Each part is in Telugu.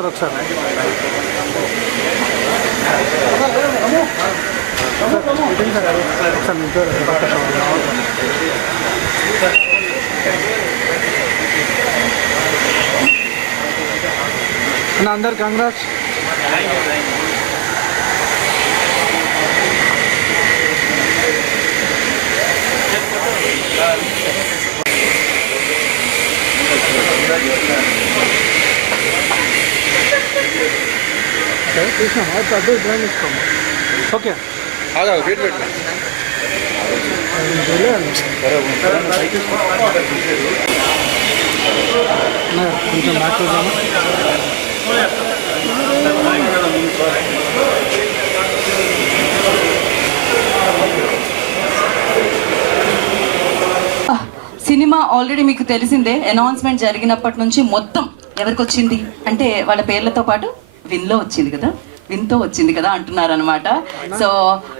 సార్ ఒకసారి అందరు కాంగ్రెస్ అడ్డు డ్రైన్ ఇస్తాము ఓకే కొంచెం మాట్లాడదాము సినిమా ఆల్రెడీ మీకు తెలిసిందే. అనౌన్స్మెంట్ జరిగినప్పటి నుంచి మొత్తం ఎవరికి వచ్చింది అంటే వాళ్ళ పేర్లతో పాటు విన్లో వచ్చింది కదా, వింతో వచ్చింది కదా అంటున్నారు అనమాట. సో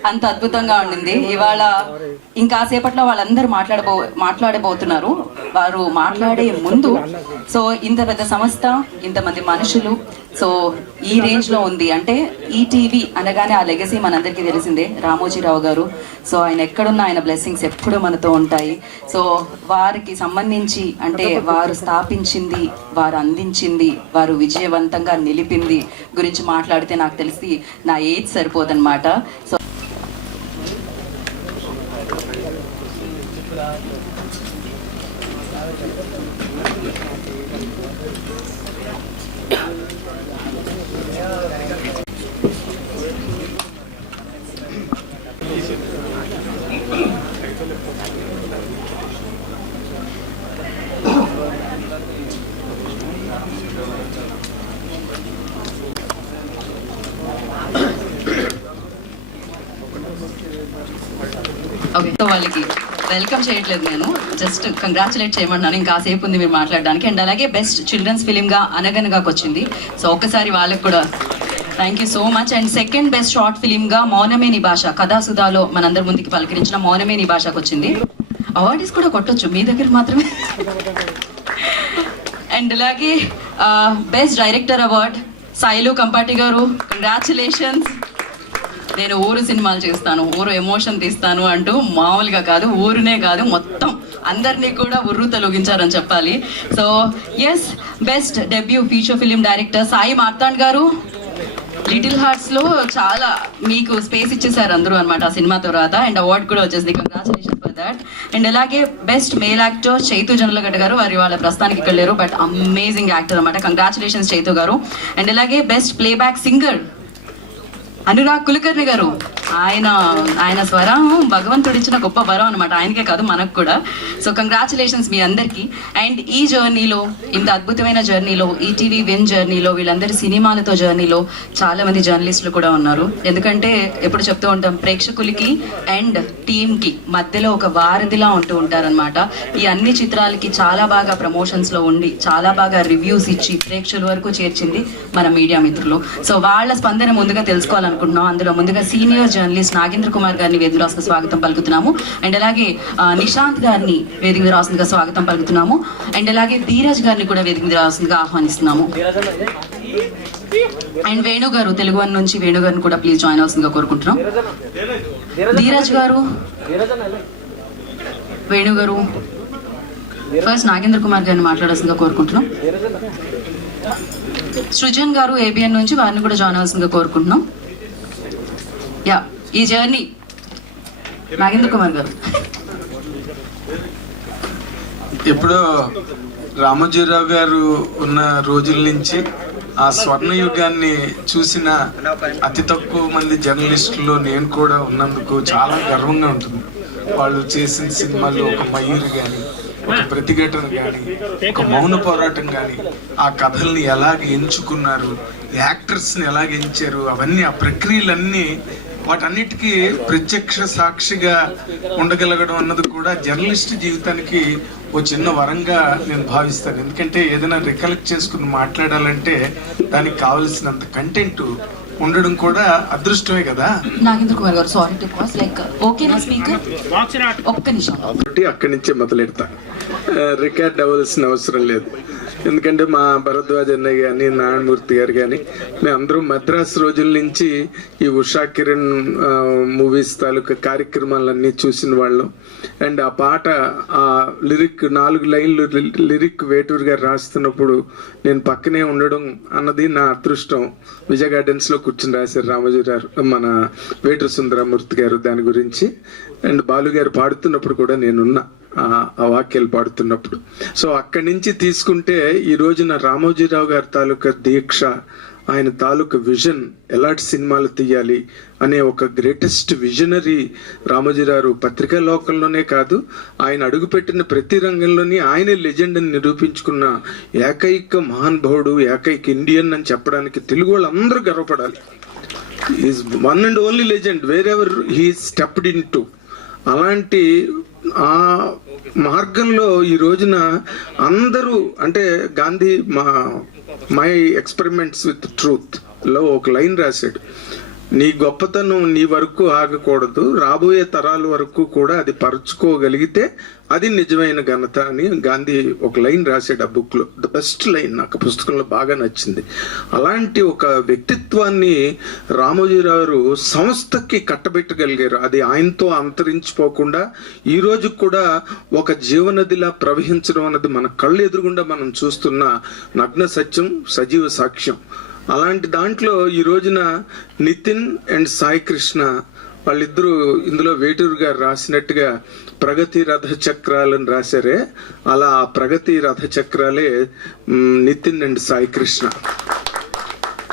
అంత అద్భుతంగా ఉండింది. ఇవాళ ఇంకాసేపట్లో వాళ్ళందరూ మాట్లాడబోతున్నారు. వారు మాట్లాడే ముందు సో ఇంత పెద్ద సంస్థ, ఇంతమంది మనుషులు, సో ఈ రేంజ్లో ఉంది అంటే ఈటీవీ అనగానే ఆ లెగసీ మనందరికీ తెలిసిందే, రామోజీరావు గారు. సో ఆయన ఎక్కడున్నా ఆయన బ్లెస్సింగ్స్ ఎప్పుడూ మనతో ఉంటాయి. సో వారికి సంబంధించి అంటే వారు స్థాపించింది, వారు అందించింది, వారు విజయవంతంగా నిలిపింది గురించి మాట్లాడితే నాకు తెలిసి నా ఏజ్ సరిపోదన్నమాట. సో ఓకే, సో వాళ్ళకి వెల్కమ్ చేయట్లేదు, నేను జస్ట్ కంగ్రాచులేట్ చేయమన్నాను. ఇంకాసేపు ఉంది మీరు మాట్లాడడానికి. అండ్ అలాగే బెస్ట్ చిల్డ్రన్స్ ఫిలింగా అనగనగాకి వచ్చింది. సో ఒక్కసారి వాళ్ళకి కూడా thank you so much. And second best short ఫిలింగా మౌనమే నీ భాష, కథాసుధాలో మనందరి ముందుకి పలకరించిన మౌనమే నీ భాషకు వచ్చింది. అవార్డ్స్ కూడా కొట్టొచ్చు మీ దగ్గర మాత్రమే. అండ్ అలాగే best director award Sailu Kampati గారు, కంగ్రాచులేషన్స్. నేను ఊరు సినిమాలు చేస్తాను, ఊరు ఎమోషన్ తీస్తాను అంటూ మామూలుగా కాదు, ఊరునే కాదు మొత్తం అందరినీ కూడా ఉర్రు తొలగించారని చెప్పాలి. So yes, best debut feature film director Sai Marthand గారు. లిటిల్ హార్ట్స్లో చాలా మీకు స్పేస్ ఇచ్చేసారు అందరూ అనమాట ఆ సినిమా తర్వాత. అండ్ అవార్డు కూడా వచ్చేసింది, కంగ్రాచులేషన్స్ ఫర్ దాట్. అండ్ అలాగే best male actor Chaitu Jonnalagadda గారు. వారి వాళ్ళ ప్రస్తుతానికి ఇక్కడ లేరు, బట్ అమేజింగ్ యాక్టర్ అనమాట. కంగ్రాచులేషన్స్ చైతు గారు. అండ్ అలాగే best playback singer Anurag Kulkarni గారు. ఆయన స్వరం భగవంతుడిచ్చిన గొప్ప వరం అనమాట, ఆయనకే కాదు మనకు కూడా. సో కంగ్రాచులేషన్స్ మీ అందరికీ. అండ్ ఈ జర్నీలో, ఇంత అద్భుతమైన జర్నీలో, ఈటీవీ విన్ జర్నీలో, వీళ్ళందరి సినిమాలతో జర్నీలో చాలా మంది జర్నలిస్టులు కూడా ఉన్నారు. ఎందుకంటే ఎప్పుడు చెప్తూ ఉంటాం, ప్రేక్షకులకి అండ్ టీమ్కి మధ్యలో ఒక వారధిలా ఉంటూ ఉంటారనమాట. ఈ అన్ని చిత్రాలకి చాలా బాగా ప్రమోషన్స్లో ఉండి, చాలా బాగా రివ్యూస్ ఇచ్చి ప్రేక్షకుల వరకు చేర్చింది మన మీడియా మిత్రులు. సో వాళ్ళ స్పందన ముందుగా తెలుసుకోవాలనుకుంటున్నాం. అందులో ముందుగా సీనియర్ జర్నలిస్ట్ నాగేంద్ర కుమార్ గారిని వేదిక రాసిన స్వాగతం పలుకుతున్నాము. అండ్ అలాగే నిశాంత్ గారిని వేదిక మీద రాసిందిగా స్వాగతం పలుకుతున్నాము. అండ్ అలాగే ధీరజ్ గారిని కూడా వేదిక మీద రాసిందిగా ఆహ్వానిస్తున్నాము. అండ్ వేణు గారు, తెలుగు వన్ నుంచి వేణు గారిని కూడా ప్లీజ్ జాయిన్ అవసిందిగా కోరుకుంటున్నాం. ధీరజ్ గారు, వేణు గారు, ఫస్ట్ నాగేంద్ర కుమార్ గారిని మాట్లాడాల్సిందిగా కోరుకుంటున్నాం. సృజన్ గారు ఏబిఎన్ నుంచి, వారిని కూడా జాయిన్ అవసిందిగా కోరుకుంటున్నాం. యా, ఈ జర్నీ నాగేంద్ర కుమార్ గారు. ఇప్పుడు రామోజీరావు గారు ఉన్న రోజుల నుంచి ఆ స్వర్ణయుగాన్ని చూసిన అతి తక్కువ మంది జర్నలిస్టుల్లో నేను కూడా ఉన్నందుకు చాలా గర్వంగా ఉంటుంది. వాళ్ళు చేసిన సినిమాల్లో ఒక మయూరి కానీ, ఒక ప్రతిఘటన కానీ, ఒక మౌన పోరాటం కానీ, ఆ కథల్ని ఎలాగ ఎంచుకున్నారు, యాక్టర్స్ని ఎలాగ ఎంచారు, అవన్నీ ఆ ప్రక్రియలన్నీ వాటన్నిటికీ ప్రత్యక్ష సాక్షిగా ఉండగలగడం అన్నది కూడా జర్నలిస్ట్ జీవితానికి ఓ చిన్న వరంగా నేను భావిస్తాను. ఎందుకంటే ఏదైనా రికలెక్ట్ చేసుకుని మాట్లాడాలంటే దానికి కావలసినంత కంటెంట్ ఉండడం కూడా అదృష్టమే కదా. నాగేంద్ర కుమార్ గారు, సారీ టు పాస్, లైక్ ఓకేనా స్పీకర్, ఒక్క నిమిషం. అక్కడి నుంచే మొదలెడతా, రికార్డ్ అవ్వాల్సిన అవసరం లేదు. ఎందుకంటే మా భరద్వాజ్ అన్నయ్య కానీ నారాయణమూర్తి గారు కానీ మేమందరం మద్రాసు రోజుల నుంచి ఈ ఉషా కిరణ్ మూవీస్ తాలూకా కార్యక్రమాలన్నీ చూసిన వాళ్ళం. అండ్ ఆ పాట ఆ లిరిక్ 4 లైన్లు లిరిక్ వేటూరు గారు రాస్తున్నప్పుడు నేను పక్కనే ఉండడం అన్నది నా అదృష్టం. విజయ గార్డెన్స్లో కూర్చుని రాశారు రామోజీ గారు, మన వేటూరు సుందరమూర్తి గారు దాని గురించి. అండ్ బాలు గారు పాడుతున్నప్పుడు కూడా నేనున్నా ఆ వాక్యాలు పాడుతున్నప్పుడు. సో అక్కడి నుంచి తీసుకుంటే ఈ రోజున రామోజీరావు గారి తాలూకా దీక్ష, ఆయన తాలూకా విజన్, ఎలాంటి సినిమాలు తీయాలి అనే ఒక గ్రేటెస్ట్ విజనరీ రామోజీరావు పత్రికా లోకంలోనే కాదు, ఆయన అడుగుపెట్టిన ప్రతి రంగంలోని ఆయనే లెజెండ్ అని నిరూపించుకున్న ఏకైక మహానుభావుడు, ఏకైక ఇండియన్ అని చెప్పడానికి తెలుగు వాళ్ళందరూ గర్వపడాలి. Is one and only legend wherever he stepped into. అలాంటి ఆ మార్గంలో ఈ రోజున అందరూ అంటే Gandhi my experiments with truth లో ఒక లైన్ రాశాడు, నీ గొప్పతనం నీ వరకు ఆగకూడదు, రాబోయే తరాల వరకు కూడా అది పరుచుకోగలిగితే అది నిజమైన ఘనత అని గాంధీ ఒక లైన్ రాశాడు ఆ బుక్ లో. ద బెస్ట్ లైన్ నాకు పుస్తకంలో బాగా నచ్చింది. అలాంటి ఒక వ్యక్తిత్వాన్ని రామోజీరావు సంస్థకి కట్టబెట్టగలిగారు. అది ఆయనతో అంతరించిపోకుండా ఈ రోజు కూడా ఒక జీవనదిలా ప్రవహించడం అన్నది మన కళ్ళు ఎదురుగుండా మనం చూస్తున్న నగ్న సత్యం, సజీవ సాక్ష్యం. అలాంటి దాంట్లో ఈ రోజున నితిన్ అండ్ సాయి కృష్ణ వాళ్ళిద్దరూ ఇందులో వేటూరు గారు రాసినట్టుగా ప్రగతి రథ చక్రాలను రాశారే, అలా ఆ ప్రగతి రథ చక్రాలే నితిన్ అండ్ సాయి కృష్ణ.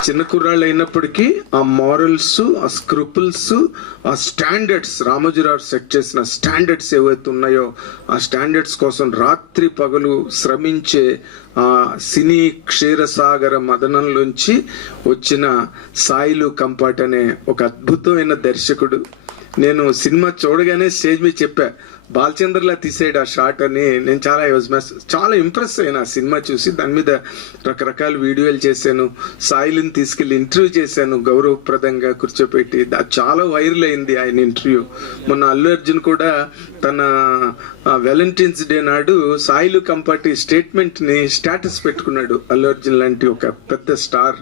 చిన్న కుర్రాళ్ళు అయినప్పటికీ ఆ మారల్స్, ఆ స్క్రూపుల్స్, ఆ స్టాండర్డ్స్, రామోజీరావు సెట్ చేసిన స్టాండర్డ్స్ ఏవైతే ఉన్నాయో ఆ స్టాండర్డ్స్ కోసం రాత్రి పగలు శ్రమించే ఆ సినీ క్షీరసాగర మదనంలోంచి వచ్చిన సాయిలు కంపాట్ అనే ఒక అద్భుతమైన దర్శకుడు. నేను సినిమా చూడగానే స్టేజ్ మీద చెప్పా, బాలచంద్రలా తీసాడు ఆ షాట్ అని. నేను చాలా ఇంప్రెస్ అయినా ఆ సినిమా చూసి. దాని మీద రకరకాల వీడియోలు చేశాను, సాయిల్ని తీసుకెళ్లి ఇంటర్వ్యూ చేశాను గౌరవప్రదంగా కూర్చోపెట్టి. అది చాలా వైరల్ అయింది ఆయన ఇంటర్వ్యూ. మొన్న అల్లు అర్జున్ కూడా తన వ్యాలంటైన్స్ డే నాడు సాయిలు కంపాటి స్టేట్మెంట్ ని స్టేటస్ పెట్టుకున్నాడు. అల్లు అర్జున్ లాంటి ఒక పెద్ద స్టార్.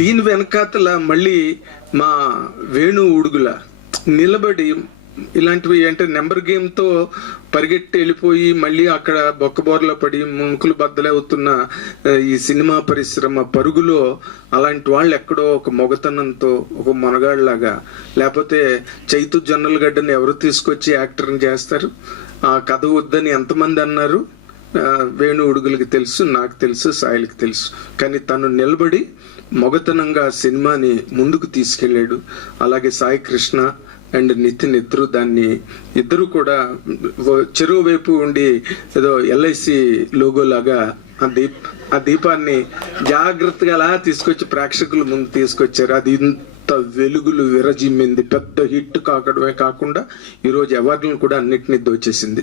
దీని వెనకాతల మళ్ళీ మా వేణు ఉడుగుల నిలబడి ఇలాంటివి అంటే నెంబర్ గేమ్ తో పరిగెట్టి వెళ్ళిపోయి మళ్ళీ అక్కడ బొక్కబోర్లో పడి మునుకులు బద్దలవుతున్న ఈ సినిమా పరిశ్రమ పరుగులో అలాంటి వాళ్ళు ఎక్కడో ఒక మొగతనంతో ఒక మొనగాళ్ళలాగా, లేకపోతే చైతు జొన్నలగడ్డని ఎవరు తీసుకొచ్చి యాక్టర్ని చేస్తారు? ఆ కథ వద్దని ఎంతమంది అన్నారు? వేణు ఉడుగులకి తెలుసు, నాకు తెలుసు, సాయిలకి తెలుసు. కానీ తను నిలబడి మొగతనంగా సినిమాని ముందుకు తీసుకెళ్ళాడు. అలాగే సాయి కృష్ణ అండ్ నితిన్ ఇద్దరు కూడా చెరువు వైపు ఉండి ఏదో LIC లోగో లాగా ఆ దీపాన్ని జాగ్రత్తగా అలా తీసుకొచ్చి ప్రేక్షకుల ముందు తీసుకొచ్చారు. అది వెలుగులు విరజిమ్మింది, పెద్ద హిట్ కాకడమే కాకుండా ఈరోజు అవార్డులను కూడా అన్నిటినీ దోచేసింది.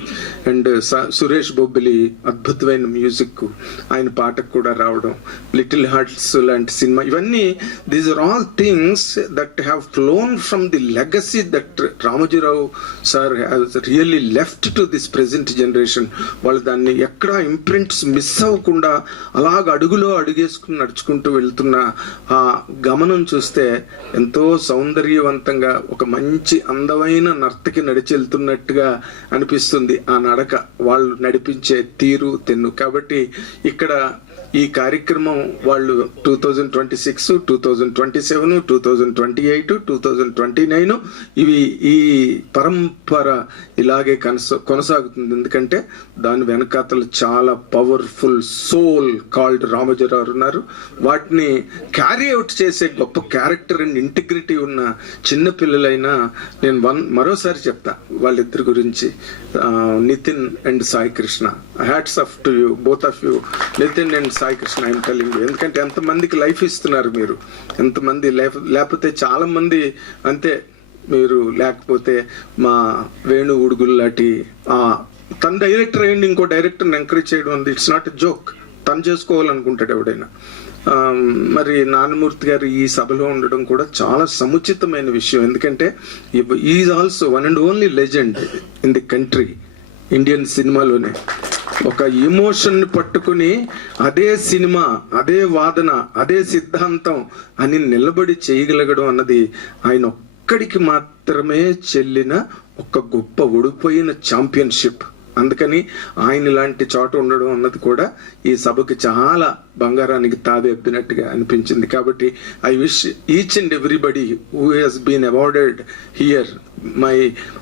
అండ్ సురేష్ బొబ్బిలి అద్భుతమైన మ్యూజిక్, ఆయన పాటకు కూడా రావడం, లిటిల్ హార్ట్స్ లాంటి సినిమా, ఇవన్నీ these are all things that have flown from the legacy that Ramoji Rao sir has really left to this present generation. వాళ్ళు దాన్ని ఎక్కడా ఇంప్రింట్స్ మిస్ అవ్వకుండా అలాగ అడుగులో అడుగేసుకుని నడుచుకుంటూ వెళ్తున్న ఆ గమనం చూస్తే ఎంతో సౌందర్యవంతంగా ఒక మంచి అందమైన నర్తకి నడిచెళ్తున్నట్టుగా అనిపిస్తుంది ఆ నడక, వాళ్ళు నడిపించే తీరు తెన్ను. కాబట్టి ఇక్కడ ఈ కార్యక్రమం వాళ్ళు 2026, 2027, 2028, 2029 ఇవి ఈ పరంపర ఇలాగే కొనసాగుతుంది. ఎందుకంటే దాని వెనకాతలు చాలా పవర్ఫుల్ సోల్ కాల్డ్ రామోజీరావు ఉన్నారు. వాటిని క్యారీ అవుట్ చేసే గొప్ప క్యారెక్టర్ అండ్ ఇంటిగ్రిటీ ఉన్న చిన్న పిల్లలైనా నేను మరోసారి చెప్తా వాళ్ళిద్దరి గురించి, Nitin and Sai Krishna. Hats off to you, both of you, Nitin and Sai Krishna. I'm telling you. ఎందుకంటే ఎంతమందికి లైఫ్ ఇస్తున్నారు మీరు, ఎంతమంది లేకపోతే చాలా మంది అంతే. మీరు లేకపోతే మా వేణు ఉడుగులు లాంటి తన డైరెక్టర్ అయ్యింది, ఇంకో డైరెక్టర్ని ఎంకరేజ్ చేయడం ఉంది. It's not a joke. తను చేసుకోవాలనుకుంటాడు ఎవడైనా. మరి నారాయణమూర్తి గారు ఈ సభలో ఉండడం కూడా చాలా సముచితమైన విషయం. ఎందుకంటే is also one and only legend in the country, Indian సినిమాలోనే. ఒక ఎమోషన్ పట్టుకుని అదే సినిమా, అదే వాదన, అదే సిద్ధాంతం అని నిలబడి చేయగలగడం అన్నది ఆయన ఒక్కడికి మాత్రమే చెల్లిన ఒక గొప్ప ఓడిపోయిన ఛాంపియన్షిప్. అందుకని ఆయన ఇలాంటి చోట ఉండడం అన్నది కూడా ఈ సభకి చాలా బంగారానికి తావెప్పినట్టుగా అనిపించింది. కాబట్టి I wish each and everybody who has been awarded here my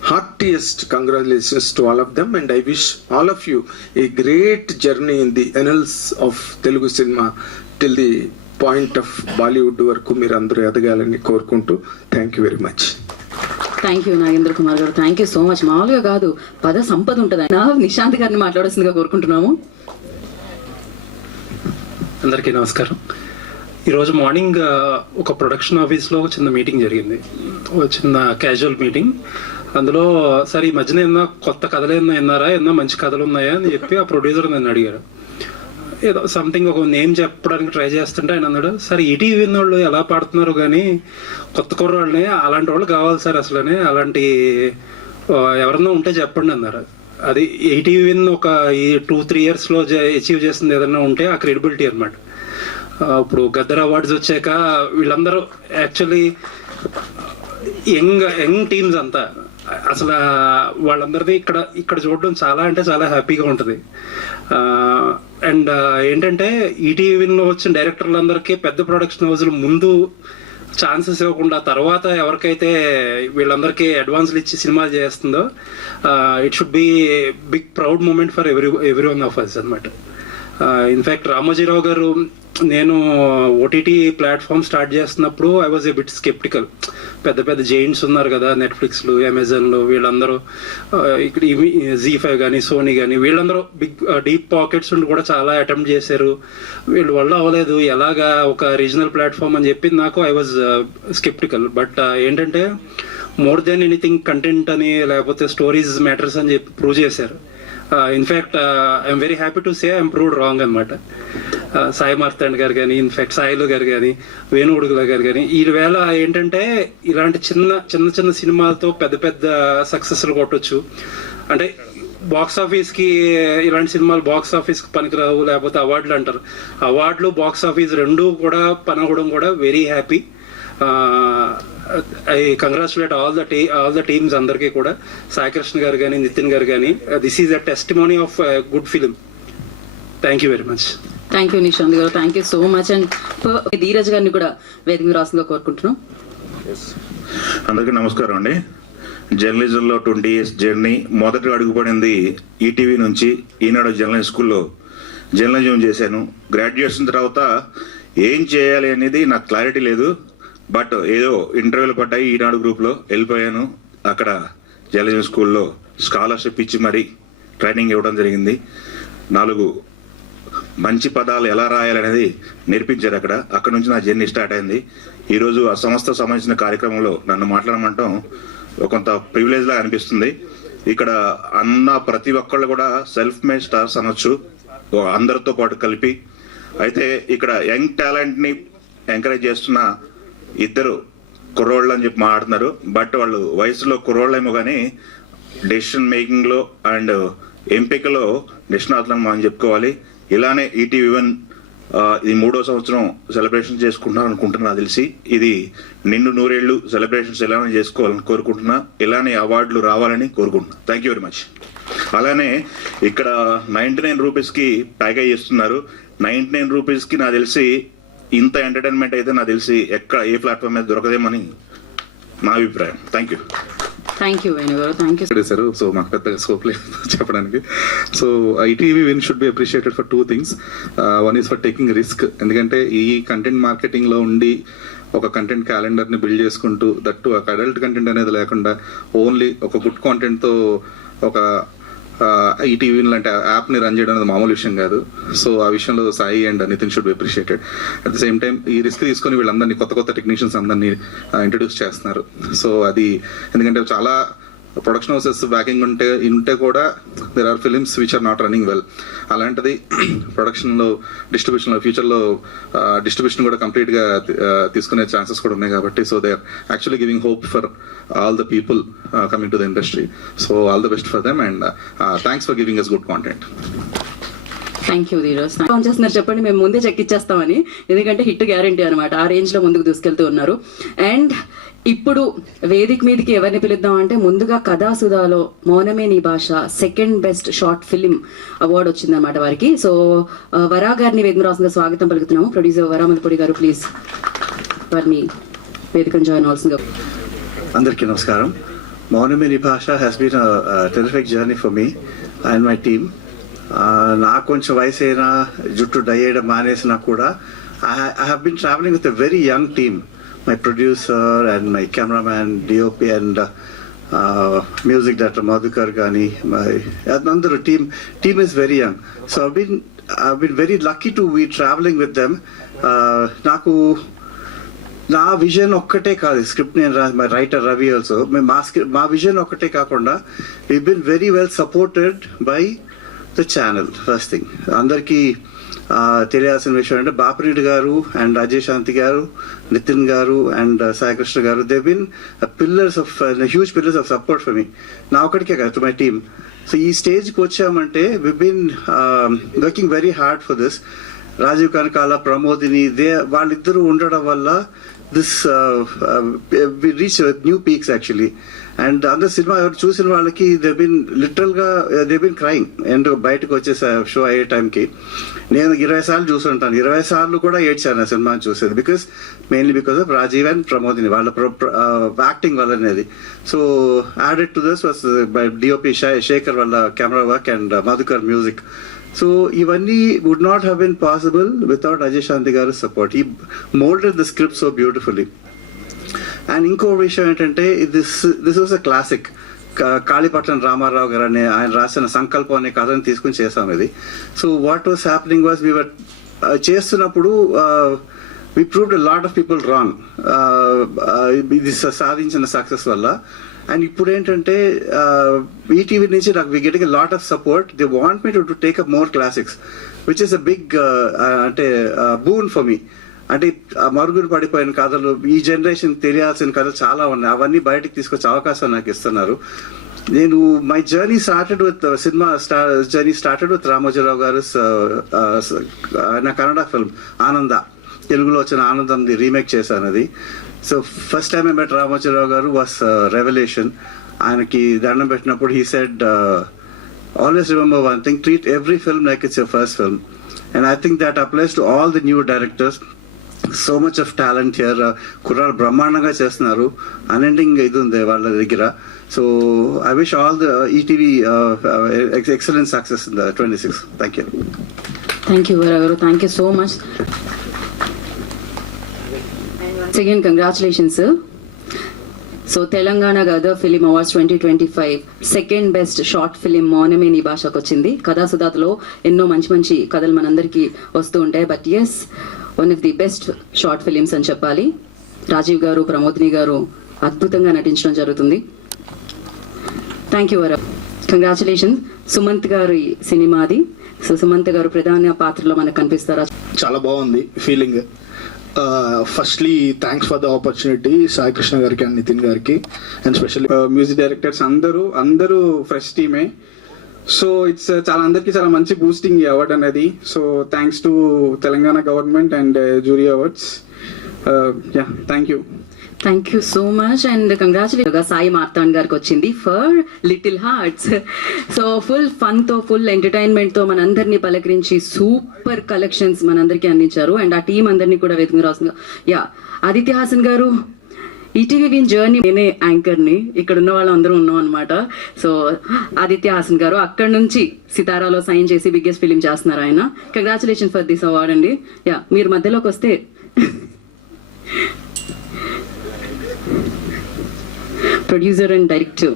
heartiest congratulations to all of them, and I wish all of you a great journey in the annals of Telugu cinema till the point of Bollywood వరకు మీరు అందరూ ఎదగాలని కోరుకుంటూ thank you very much. Thank you Nagendra Kumar గారు, థ్యాంక్ యూ సో మచ్. మామూలుగా కాదు, పద సంపద ఉంటుంది. నిశాంత్ గారిని మాట్లాడాల్సిందిగా కోరుకుంటున్నాము. అందరికీ నమస్కారం. ఈరోజు మార్నింగ్ ఒక ప్రొడక్షన్ ఆఫీస్లో చిన్న మీటింగ్ జరిగింది, ఒక చిన్న క్యాజువల్ మీటింగ్. అందులో సార్ ఈ మధ్యన ఏమన్నా కొత్త కథలు ఏమన్నా విన్నారా, ఏమన్నా మంచి కథలు ఉన్నాయా అని చెప్పి ఆ ప్రొడ్యూసర్ నన్ను అడిగారు. ఏదో సంథింగ్ ఒక నేమ్ చెప్పడానికి ట్రై చేస్తుంటే ఆయన అన్నాడు, సార్ ఈటీవీ విన్న వాళ్ళు ఎలా పాడుతున్నారు కానీ కొత్త కుర్రాళ్ళని అలాంటి వాళ్ళు కావాలి సార్, అసలనే అలాంటి ఎవరన్నా ఉంటే చెప్పండి అన్నారు. అది ఈటీవీ విన్ ఒక ఈ 2-3 yearsలో అచీవ్ చేసింది ఏదన్నా ఉంటే ఆ క్రెడిబిలిటీ అనమాట. ఇప్పుడు గద్దర్ అవార్డ్స్ వచ్చాక వీళ్ళందరూ యాక్చువల్లీ యంగ్ టీమ్స్ అంతా, అసలు వాళ్ళందరినీ ఇక్కడ చూడడం చాలా అంటే చాలా హ్యాపీగా ఉంటుంది. అండ్ ఏంటంటే ఈటీవీలో వచ్చిన డైరెక్టర్లందరికీ పెద్ద ప్రొడక్షన్ హౌస్లు ముందు ఛాన్సెస్ ఇవ్వకుండా తర్వాత ఎవరికైతే వీళ్ళందరికీ అడ్వాన్స్లు ఇచ్చి సినిమాలు చేస్తుందో it should be big proud moment for every one of us అనమాట. ఇన్ఫ్యాక్ట్ రామోజీరావు గారు నేను ఓటీటీ ప్లాట్ఫామ్ స్టార్ట్ చేస్తున్నప్పుడు I was a bit sceptical. పెద్ద పెద్ద జైంట్స్ ఉన్నారు కదా, నెట్ఫ్లిక్స్లు, అమెజాన్లు, వీళ్ళందరూ ఇక్కడ Z5 కానీ సోనీ కానీ వీళ్ళందరూ బిగ్ డీప్ పాకెట్స్ ఉండి కూడా చాలా అటెంప్ట్ చేశారు. వీళ్ళ వల్ల అవ్వలేదు, ఎలాగా ఒక రీజనల్ ప్లాట్ఫామ్ అని చెప్పి నాకు ఐ వాజ్ స్కెప్టికల్. బట్ ఏంటంటే మోర్ దెన్ ఎనీథింగ్ కంటెంట్ అని లేకపోతే స్టోరీస్ మ్యాటర్స్ అని చెప్పి ప్రూవ్ చేశారు. In fact I'm very happy to say I'm proved wrong అనమాట. సాయి మార్తాండ్ గారు కానీ, ఇన్ఫ్యాక్ట్ సాయిలు గారు కానీ, వేణుగుడుగుల గారు కానీ, ఈ వేళ ఏంటంటే ఇలాంటి చిన్న సినిమాలతో పెద్ద పెద్ద సక్సెస్లు కొట్టొచ్చు. అంటే బాక్స్ ఆఫీస్కి ఇలాంటి సినిమాలు బాక్స్ ఆఫీస్కి పనికిరావు, లేకపోతే అవార్డులు అంటారు. అవార్డులు బాక్స్ ఆఫీస్ రెండూ కూడా పనవడం కూడా very happy. I congratulate all the teams అందరికీ కూడా, సాయికృష్ణ గారు కానీ, నితిన్ గారు కానీ. This is a testimony of good film. Thank you very much. Thank you Nishant garu, thank you so much. And Dheeraj గారిని కూడా వేదిక మీద రాసిందిగా కోరుకుంటున్నాం. అందరికీ నమస్కారం అండి. జర్నలిజంలో 20 years జర్నీ. మొదట అడుగుపడింది ఈటీవీ నుంచి. ఈనాడు జర్నలిజం స్కూల్లో జర్నలిజం చేశాను. గ్రాడ్యుయేషన్ తర్వాత ఏం చేయాలి అనేది నాకు క్లారిటీ లేదు. బట్ ఏదో ఇంటర్వ్యూలు పడ్డాయి, ఈనాడు గ్రూప్లో వెళ్ళిపోయాను. అక్కడ జర్నలిజం స్కూల్లో స్కాలర్షిప్ ఇచ్చి మరీ ట్రైనింగ్ ఇవ్వడం జరిగింది. 4 మంచి పదాలు ఎలా రాయాలనేది నేర్పించారు అక్కడ నుంచి నా జర్నీ స్టార్ట్ అయింది. ఈరోజు ఆ సంస్థకు సంబంధించిన కార్యక్రమంలో నన్ను మాట్లాడమంటాం కొంత ప్రివిలేజ్ లాగా అనిపిస్తుంది. ఇక్కడ అన్న ప్రతి ఒక్కళ్ళు కూడా సెల్ఫ్ మేడ్ స్టార్స్ అనొచ్చు, అందరితో పాటు కలిపి. అయితే ఇక్కడ యంగ్ టాలెంట్ని ఎంకరేజ్ చేస్తున్న 2 కుర్రోళ్ళు అని చెప్పి మాట్లాడుతున్నారు. బట్ వాళ్ళు వయసులో కుర్రోళ్ళేమో కానీ డెసిషన్ మేకింగ్లో అండ్ ఎంపికలో నిష్ణాతులను మనం చెప్పుకోవాలి. ఇలానే ఈటీవీ 1 ఇది 3వ సంవత్సరం సెలబ్రేషన్ చేసుకుంటున్నాను అనుకుంటున్నా. తెలిసి ఇది నిన్ను 100 ఏళ్ళు సెలబ్రేషన్స్ ఎలానే చేసుకోవాలని కోరుకుంటున్నా. ఇలానే అవార్డులు రావాలని కోరుకుంటున్నా. Thank you very much. అలానే ఇక్కడ 99 రూపీస్కి ప్యాకేజ్ చేస్తున్నారు. 99 రూపీస్కి నాకు తెలిసి ఇంత ఎంటర్టైన్మెంట్ అయితే నాకు తెలిసి ఎక్కడ ఏ ప్లాట్ఫామ్ మీద దొరకదేమని నా అభిప్రాయం. Thank you. Thank you Venu గారు, థ్యాంక్ యూ సార్. సో మాకు పెద్దగా స్కోప్ లేదు చెప్పడానికి. So ETV win should be appreciated for 2 things. One is for taking risk. ఎందుకంటే ఈ కంటెంట్ మార్కెటింగ్లో ఉండి ఒక కంటెంట్ క్యాలెండర్ని బిల్డ్ చేసుకుంటూ, దట్టు ఒక అడల్ట్ కంటెంట్ అనేది లేకుండా ఓన్లీ ఒక గుడ్ కాంటెంట్తో ఒక ఈటీవీ లాంటి యాప్ని రన్ చేయడం అనేది మామూలు విషయం కాదు. సో ఆ విషయంలో Sai and Nitin should be appreciated. At the same time ఈ రిస్క్ తీసుకొని వీళ్ళందరినీ కొత్త టెక్నీషియన్స్ అందరినీ ఇంట్రడ్యూస్ చేస్తున్నారు. సో అది ఎందుకంటే చాలా ప్రొడక్షన్ హౌసెస్ బ్యాకింగ్ ఉంటే కూడా there are films which are not running well. అలాంటిది ప్రొడక్షన్లో డిస్ట్రిబ్యూషన్లో ఫ్యూచర్లో డిస్ట్రిబ్యూషన్ కూడా కంప్లీట్గా తీసుకునే ఛాన్సెస్ కూడా ఉన్నాయి కాబట్టి so they are actually giving hope for all the people coming to the industry. So all the best for them and thanks for giving us good content. Thank you Dheeraj. Phone చేస్తున్నారు చెప్పండి, మేము ముందే చెక్ ఇచ్చేస్తామని, ఎందుకంటే హిట్ గ్యారంటీ అనమాట. ఆ రేంజ్లో ముందుకు దూసుకెళ్తూ ఉన్నారు. అండ్ ఇప్పుడు వేదిక మీదకి ఎవరిని పిలుద్దాం అంటే ముందుగా కథాసుధాలో మౌనమే నీ భాష second best short film award వచ్చిందనమాట వారికి. సో వరా గారిని వేదిక రాసిన స్వాగతం పలుకుతున్నాము. ప్రొడ్యూసర్ వరామలపూడి గారు ప్లీజ్ వారిని వేదికను జాయిన్ అవ్వాల్సిందిగా. అందరికీ నమస్కారం. మౌనమే నీ Bhasha has been terrific journey for me and my team. నాకు కొంచెం వయసు అయినా జుట్టు డై చేయడం మానేసినా కూడా I have been travelling with a very young team. My producer and my cameraman, DOP and music director Madhukar Gani, another team is very young. So I've been very lucky to be traveling with them. Naku నా విజన్ ఒక్కటే కాదు, స్క్రిప్ట్ నేను మై రైటర్ రవి ఆల్సో, మా విజన్ ఒక్కటే కాకుండా we been very well supported by the channel. First thing అందరికీ తెలియాల్సిన విషయం అంటే బాపిరెడ్డి గారు అండ్ అజయ్ శాంతి గారు, నితిన్ గారు అండ్ సాయికృష్ణ గారు, they been pillars of huge pillars of support for me. నా ఒకటికే కాదు, టు మై టీమ్. సో ఈ స్టేజ్కి వచ్చామంటే we been working very hard for this. Rajeev Kanakala, Pramodini, వాళ్ళిద్దరూ ఉండడం వల్ల this we reach new peaks actually. And అందరు సినిమా ఎవరు చూసిన వాళ్ళకి దే బిన్ క్రైంగ్. అండ్ బయటకు వచ్చేసా షో అయ్యే టైంకి నేను 20 సార్లు చూసుంటాను. 20 సార్లు కూడా ఏడ్చాను ఆ సినిమాని చూసేది, mainly because of Rajeev and Pramodini వాళ్ళ యాక్టింగ్ వల్లనేది. So added to this was by DOP Shekhar వాళ్ళ camera work and Madhukar music. So ఇవన్నీ would not have been possible without Ajay Shanti గారి సపోర్ట్. ఈ moulded the script so beautifully. And ఇంకో విషయం ఏంటంటే this was a classic. Kalipatnam Ramarao గారు అనే ఆయన రాసిన సంకల్పం అనే కథను తీసుకుని చేసాం ఇది. So what was happening was we are చేస్తున్నప్పుడు we proved a lot of people wrong ఇది సాధించిన సక్సెస్ వల్ల. అండ్ ఇప్పుడు ఏంటంటే ఈటీవీ నుంచి నాకు we getting a lot of support. They want me to take up more classics which is a big అంటే బూన్ ఫర్ మీ. అంటే మరుగున పడిపోయిన కథలు, ఈ జనరేషన్ తెలియాల్సిన కథలు చాలా ఉన్నాయి, అవన్నీ బయటకు తీసుకొచ్చే అవకాశం నాకు ఇస్తున్నారు. నేను my journey started with started with Ramoji Rao గారు నా కన్నడ ఫిల్మ్ ఆనంద, తెలుగులో వచ్చిన ఆనందంది రీమేక్ చేశాను అది. So first time I met Ramoji Rao గారు వాస్ రెవల్యూషన్. ఆయనకి దండం పెట్టినప్పుడు he said always remember one thing, treat every film like it's your first film. And I think that applies to all the new directors. So much of talent here. కుర్రాలు బ్రహ్మాండంగా చేస్తున్నారు, అన్ఎండింగ్ ఇది ఉంది వాళ్ళ దగ్గర. So I wish all the ETV excellent success in the 26. Thank you. Thank you Vara గారు, thank you so much. Again, congratulations, sir. So Telangana Gaddar film awards 2025 second best short film మౌనమే నీ భాషకు వచ్చింది. కథాసుధాలో ఎన్నో మంచి మంచి కథలు మనందరికీ వస్తూ ఉంటాయి, but yes one of the best short films అని చెప్పాలి. రాజీవ్ గారు, ప్రమోదిని గారు అద్భుతంగా నటించడం జరుగుతుంది. Thank you Vara, congratulations. Sumanth గారి సినిమాది. సో సుమంత్ గారు ప్రధాన పాత్రలో మనకు కనిపిస్తారా? చాలా బాగుంది feeling. Firstly thanks for the opportunity Sai Krishna గారికి అండ్ నితిన్ గారికి అండ్ స్పెషల్లీ మ్యూజిక్ డైరెక్టర్స్ అందరూ ఫ్రెష్ టీమే. సో ఇట్స్ అందరికీ చాలా మంచి బూస్టింగ్ ఈ అవార్డ్ అనేది. So thanks to Telangana government and jury awards. Yeah, thank you. Thank you so much and congratulation. Sai Marthand గారికి వచ్చింది for little hearts. So full fun తో, ఫుల్ ఎంటర్టైన్మెంట్ తో మనందరినీ పలకరించి సూపర్ కలెక్షన్స్ మనందరికీ అందించారు. అండ్ ఆ టీం అందరినీ కూడా వెతుకు రాసింది. యా, ఆదిత్య హాసన్ గారు, ఈటీవీ విన్ జర్నీ, నేనే యాంకర్ని, ఇక్కడ ఉన్న వాళ్ళందరూ ఉన్నాం అనమాట. సో ఆదిత్య హాసన్ గారు అక్కడ నుంచి సితారాలో సైన్ చేసి బిగ్గెస్ట్ ఫిలిం చేస్తున్నారు ఆయన. కంగ్రాచులేషన్ ఫర్ దిస్ అవార్డ్ అండి. యా, మీరు మధ్యలోకి వస్తే ప్రొడ్యూసర్ అండ్ డైరెక్టర్.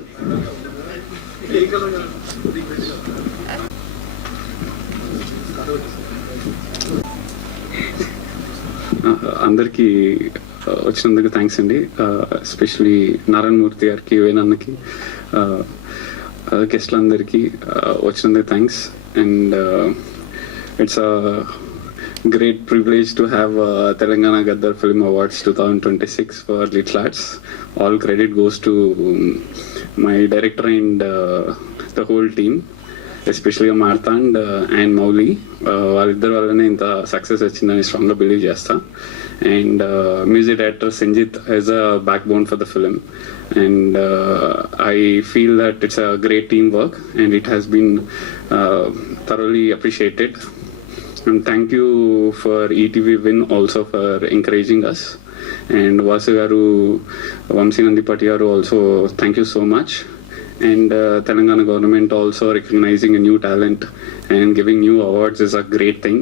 అందరికీ వచ్చినందుకు థ్యాంక్స్ అండి. ఎస్పెషలీ నారాయణ మూర్తి గారికి, వేణన్నకి, గెస్ట్లందరికీ వచ్చినందుకు thanks. And it's great privilege to have Telangana Gaddar Film Awards 2026 for Little Arts. All credit goes to my director and the whole team, especially Marthand and Mauli. వాళ్ళిద్దరు వల్లనే ఇంత సక్సెస్ వచ్చిందని స్ట్రాంగ్గా బిలీవ్ చేస్తా. And music director Sanjit as a back bone for the film. And I feel that it's a great teamwork and it has been thoroughly appreciated. And thank you for ETV Win also for encouraging us. And Vasu garu, Vamsi Nandipati garu also, thank you so much. And Telangana government also recognizing a new talent and giving new awards is a great thing.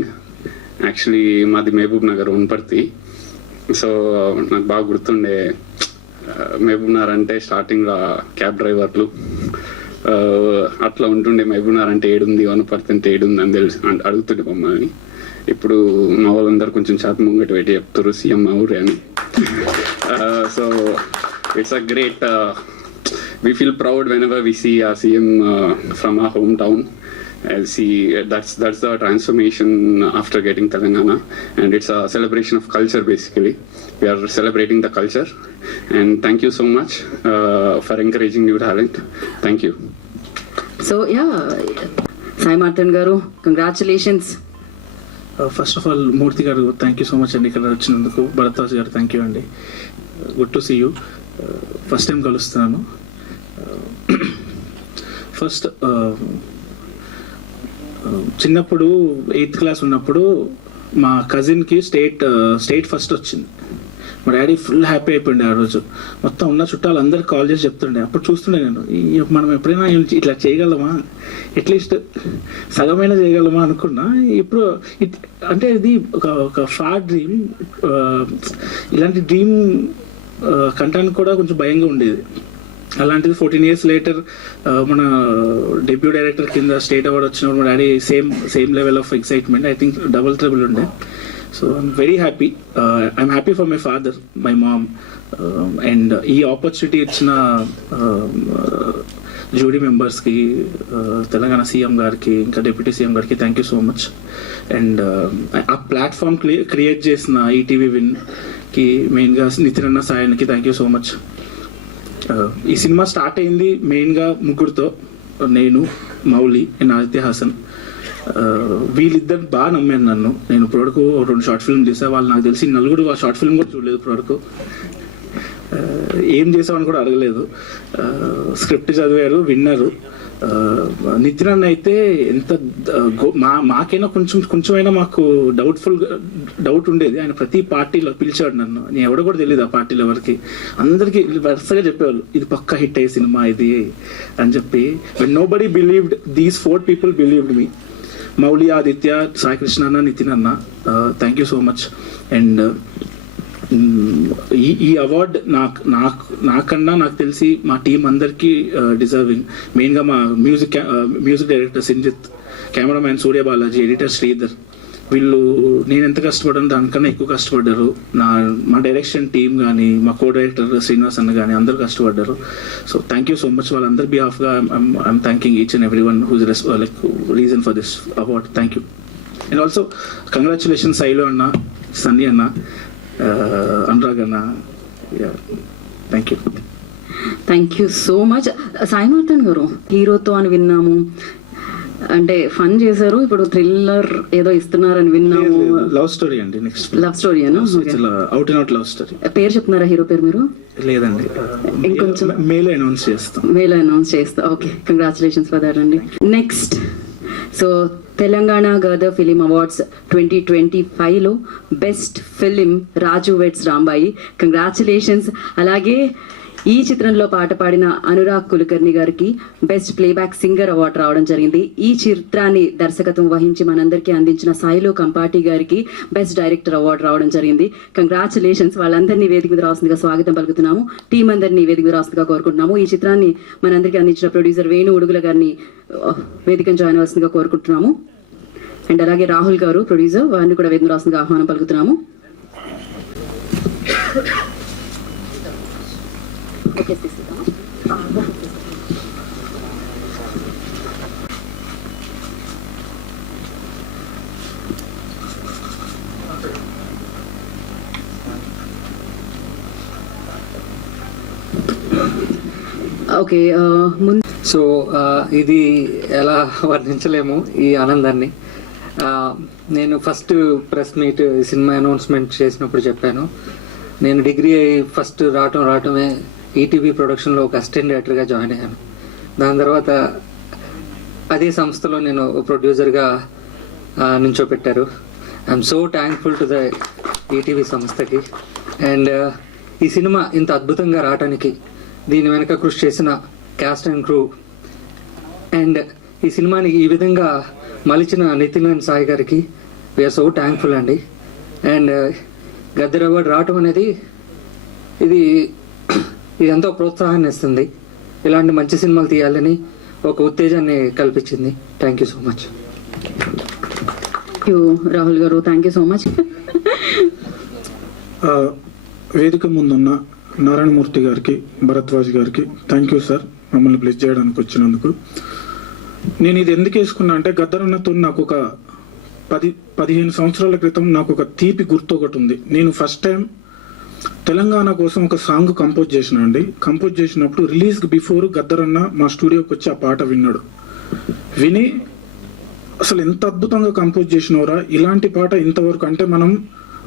Actually, Madi Mehboob Nagar Unparthi. So, నాకు బాగా గుర్తుండే మహబూబ్ నగర్ అంటే స్టార్టింగ్లో క్యాబ్ డ్రైవర్లు అట్లా ఉంటుండే. మహబూబ్ నగర్ అంటే ఏడుంది, వనపర్తి అంటే ఏడుంది అని తెలిసి అడుగుతుండే మమ్మల్ని. ఇప్పుడు మా వాళ్ళందరూ కొంచెం చేత ముంగట పెట్టి చెప్తారు సీఎం మా ఊరే అని. So it's a great, we feel proud whenever we see our CM from our hometown. See, that's the transformation after getting Telangana, and it's a celebration of culture basically. We are celebrating the culture, and thank you so much for encouraging new talent. Thank you. So yeah, Sai Marthan garu, congratulations. First of all Murthy గారు థ్యాంక్ యూ సో మచ్ అండి ఇక్కడ వచ్చినందుకు. భరద్వాజ్ గారు థ్యాంక్ యూ అండి. Good to see you. First time కలుస్తున్నాను. ఫస్ట్ చిన్నప్పుడు 8th క్లాస్ ఉన్నప్పుడు మా కజిన్కి స్టేట్ ఫస్ట్ వచ్చింది. మా డాడీ ఫుల్ హ్యాపీ అయిపోయింది ఆ రోజు. మొత్తం ఉన్న చుట్టాలు అందరికి కాల్ చేసి చెప్తుండే. అప్పుడు చూస్తుండే నేను, మనం ఎప్పుడైనా ఇట్లా చేయగలమా, అట్లీస్ట్ సగమైనా చేయగలమా అనుకున్నా. ఇప్పుడు అంటే ఇది ఒక ఫార్ డ్రీమ్. ఇలాంటి డ్రీమ్ కంటానికి కూడా కొంచెం భయంగా ఉండేది. అలాంటిది 14 years లేటర్ మన డెబ్యూ డైరెక్టర్ కింద స్టేట్ అవార్డ్ వచ్చినప్పుడు మా daddy same level of excitement. I think double triple ఉండే. So I'm very happy. I'm happy for my father, my mom. And ఈ ఆపర్చునిటీ ఇచ్చిన జ్యూరీ మెంబర్స్కి, తెలంగాణ సీఎం గారికి, ఇంకా డిప్యూటీ సీఎం గారికి thank you so much. And ఆ ప్లాట్ఫామ్ క్రియేట్ చేసిన ఈటీవీ విన్కి మెయిన్గా నితిన్ అన్న, సాయానికి థ్యాంక్ యూ సో మచ్. ఈ సినిమా స్టార్ట్ అయింది మెయిన్గా ముగ్గురుతో, నేను, మౌలి అండ్ ఆదిత్య హాసన్. వీళ్ళిద్దరు బాగా నమ్మాను నన్ను. నేను ఇప్పటివరకు 2 షార్ట్ ఫిల్మ్ చేసా. వాళ్ళు నాకు తెలిసి నలుగురు ఆ షార్ట్ ఫిల్మ్ కూడా చూడలేదు ఇప్పటివరకు. ఏం చేసామని కూడా అడగలేదు. స్క్రిప్ట్ చదివారు, విన్నారు. నితిన్ అన్న అయితే ఎంత మాకైనా కొంచెమైనా మాకు డౌట్ ఉండేది. ఆయన ప్రతి పార్టీలో పిలిచాడు నన్ను. నేను ఎవడో కూడా తెలియదు ఆ పార్టీలో ఎవరికి. అందరికీ వరుసగా చెప్పేవాళ్ళు ఇది పక్కా హిట్ అయ్యే సినిమా ఇది అని చెప్పి. When nobody believed, these 4 people believed me. Mouli, Aditya, Sai Krishna అన్న, నితిన్ అన్న, thank you so much. And ఈ అవార్డ్ నాకన్నా నాకు తెలిసి మా టీం అందరికీ డిజర్వింగ్. మెయిన్గా మా music director Sanjith, cameraman Surya Balaji, editor Sridhar. వీళ్ళు నేను ఎంత కష్టపడ్డాను దానికన్నా ఎక్కువ కష్టపడ్డారు. మా డైరెక్షన్ టీం కానీ, మా కో డైరెక్టర్ శ్రీనివాస్ అన్న కానీ అందరూ కష్టపడ్డారు. So thank you so much. వాళ్ళందరి బిహాఫ్గా I'm thanking each and every one who's like reason for this award. Thank you. And also congratulation Sailu అన్న, సన్నీ అన్న, అనురాగ్ అన్న. Thank you. Thank you so much. Sai Marthan గారు హీరోతో అని విన్నాము, అంటే ఫన్ చేశారు. ఇప్పుడు థ్రిల్లర్ ఏదో ఇస్తున్నారని విన్నాము. లవ్ స్టోరీ అండి. Next love story Anu, out and out love story. పేరు చెప్తున్నారా హీరో పేరు మీరు? లేదండి, ఇంకొంచెం మేలో అనౌన్స్ చేస్తాం. ఓకే, కంగ్రాచులేషన్స్ ఫర్ దట్ అండి. Next, so Telangana Gaddar film awards 2025లో best film Raju weds Rambai, congratulations. అలాగే ఈ చిత్రంలో పాట పాడిన అనురాగ్ కులకర్ణి గారికి బెస్ట్ ప్లేబ్యాక్ సింగర్ అవార్డు రావడం జరిగింది. ఈ చిత్రాన్ని దర్శకత్వం వహించి మనందరికీ అందించిన సాయిలు కంపాటి గారికి బెస్ట్ డైరెక్టర్ అవార్డు రావడం జరిగింది. కంగ్రాచులేషన్స్. వాళ్ళందరినీ వేదిక మీద రాస్తుందిగా స్వాగతం పలుకుతున్నాము. టీం అందరినీ వేదిక మీద రాస్తుందిగా కోరుకుంటున్నాము. ఈ చిత్రాన్ని మనందరికీ అందించిన ప్రొడ్యూసర్ వేణు ఉడుగుల గారిని వేదికను జాయిన్ అవ్వాల్సిందిగా కోరుకుంటున్నాము. అండ్ అలాగే రాహుల్ గారు ప్రొడ్యూసర్, వారిని కూడా వేదిక రాస్తుందిగా ఆహ్వానం పలుకుతున్నాము. ఓకే, ముందు సో ఇది ఎలా వర్ణించలేము ఈ ఆనందాన్ని. నేను first press meet cinema announcement చేసినప్పుడు చెప్పాను, నేను డిగ్రీ ఫస్ట్ రావటమే ఈటీవీ ప్రొడక్షన్లో ఒక అసిస్టెంట్ డైరెక్టర్గా జాయిన్ అయ్యాను. దాని తర్వాత అదే సంస్థలో నేను ప్రొడ్యూసర్గా నించోపెట్టారు. I'm so thankful to the ETV సంస్థకి. అండ్ ఈ సినిమా ఇంత అద్భుతంగా రావటానికి దీని వెనక కృషి చేసిన క్యాస్ట్ అండ్ క్రూ అండ్ ఈ సినిమాని ఈ విధంగా మలిచిన నితిన్ అండ్ సాయి గారికి వీఆర్ సో థ్యాంక్ఫుల్ అండి. అండ్ గద్దర్ అవార్డు రావటం అనేది ఇది ఎంతో ప్రోత్సాహాన్ని ఇస్తుంది. ఇలాంటి మంచి సినిమాలు తీయాలని ఒక ఉత్తేజాన్ని కల్పించింది. Thank you so much. Rahul గారు, థ్యాంక్ యూ సో మచ్. వేదిక ముందున్న నారాయణమూర్తి గారికి, భరద్వాజ్ గారికి థ్యాంక్ యూ సార్, మమ్మల్ని బ్లెస్ చేయడానికి వచ్చినందుకు. నేను ఇది ఎందుకు వేసుకున్నా అంటే గద్దరన్నతో నాకు ఒక 10-15 సంవత్సరాల క్రితం నాకు ఒక తీపి గుర్తు ఒకటి ఉంది. నేను ఫస్ట్ టైం తెలంగాణ కోసం ఒక సాంగ్ కంపోజ్ చేసిన అండి. కంపోజ్ చేసినప్పుడు రిలీజ్కి బిఫోర్ గద్దరన్న మా స్టూడియోకి వచ్చి ఆ పాట విన్నాడు. విని అసలు ఎంత అద్భుతంగా కంపోజ్ చేసినవరా, ఇలాంటి పాట ఇంతవరకు, అంటే మనం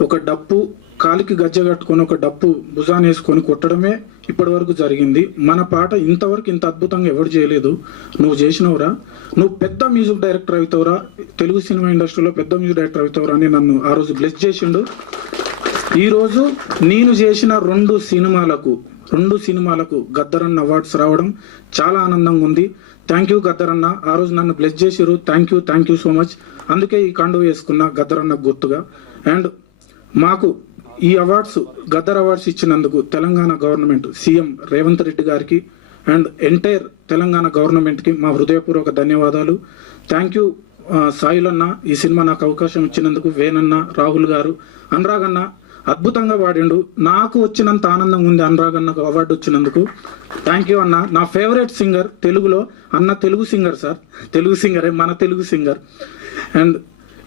ఒక డప్పు కాలికి గజ్జ కట్టుకొని ఒక డప్పు భుజాన్ని వేసుకొని కొట్టడమే ఇప్పటి వరకు జరిగింది. మన పాట ఇంతవరకు ఇంత అద్భుతంగా ఎవరు చేయలేదు, నువ్వు చేసినవరా, నువ్వు పెద్ద మ్యూజిక్ డైరెక్టర్ అవుతావురా, తెలుగు సినిమా ఇండస్ట్రీలో పెద్ద మ్యూజిక్ డైరెక్టర్ అవుతావురా అని నన్ను ఆ రోజు బ్లెస్ చేసిండు. ఈరోజు నేను చేసిన 2 సినిమాలకు గద్దరన్న అవార్డ్స్ రావడం చాలా ఆనందంగా ఉంది. థ్యాంక్ యూ గద్దరన్న, ఆ రోజు నన్ను బ్లెస్ చేసిరు. Thank you so much. అందుకే ఈ కండువ వేసుకున్న గద్దరన్న గుర్తుగా. అండ్ మాకు ఈ అవార్డ్స్, గద్దర్ అవార్డ్స్ ఇచ్చినందుకు తెలంగాణ గవర్నమెంట్, సీఎం రేవంత్ రెడ్డి గారికి అండ్ ఎంటైర్ తెలంగాణ గవర్నమెంట్కి మా హృదయపూర్వక ధన్యవాదాలు. థ్యాంక్ యూ సాయిలన్న, ఈ సినిమా నాకు అవకాశం ఇచ్చినందుకు. వేణన్న, రాహుల్ గారు, అనురాగ్ అన్న అద్భుతంగా పాడిండు. నాకు వచ్చినంత ఆనందంగా ఉంది అనురాగ్ అన్నకు అవార్డు వచ్చినందుకు. థ్యాంక్ యూ అన్న. నా ఫేవరెట్ సింగర్ తెలుగులో అన్న, తెలుగు సింగర్ సార్, తెలుగు సింగరే, మన Telugu singer. And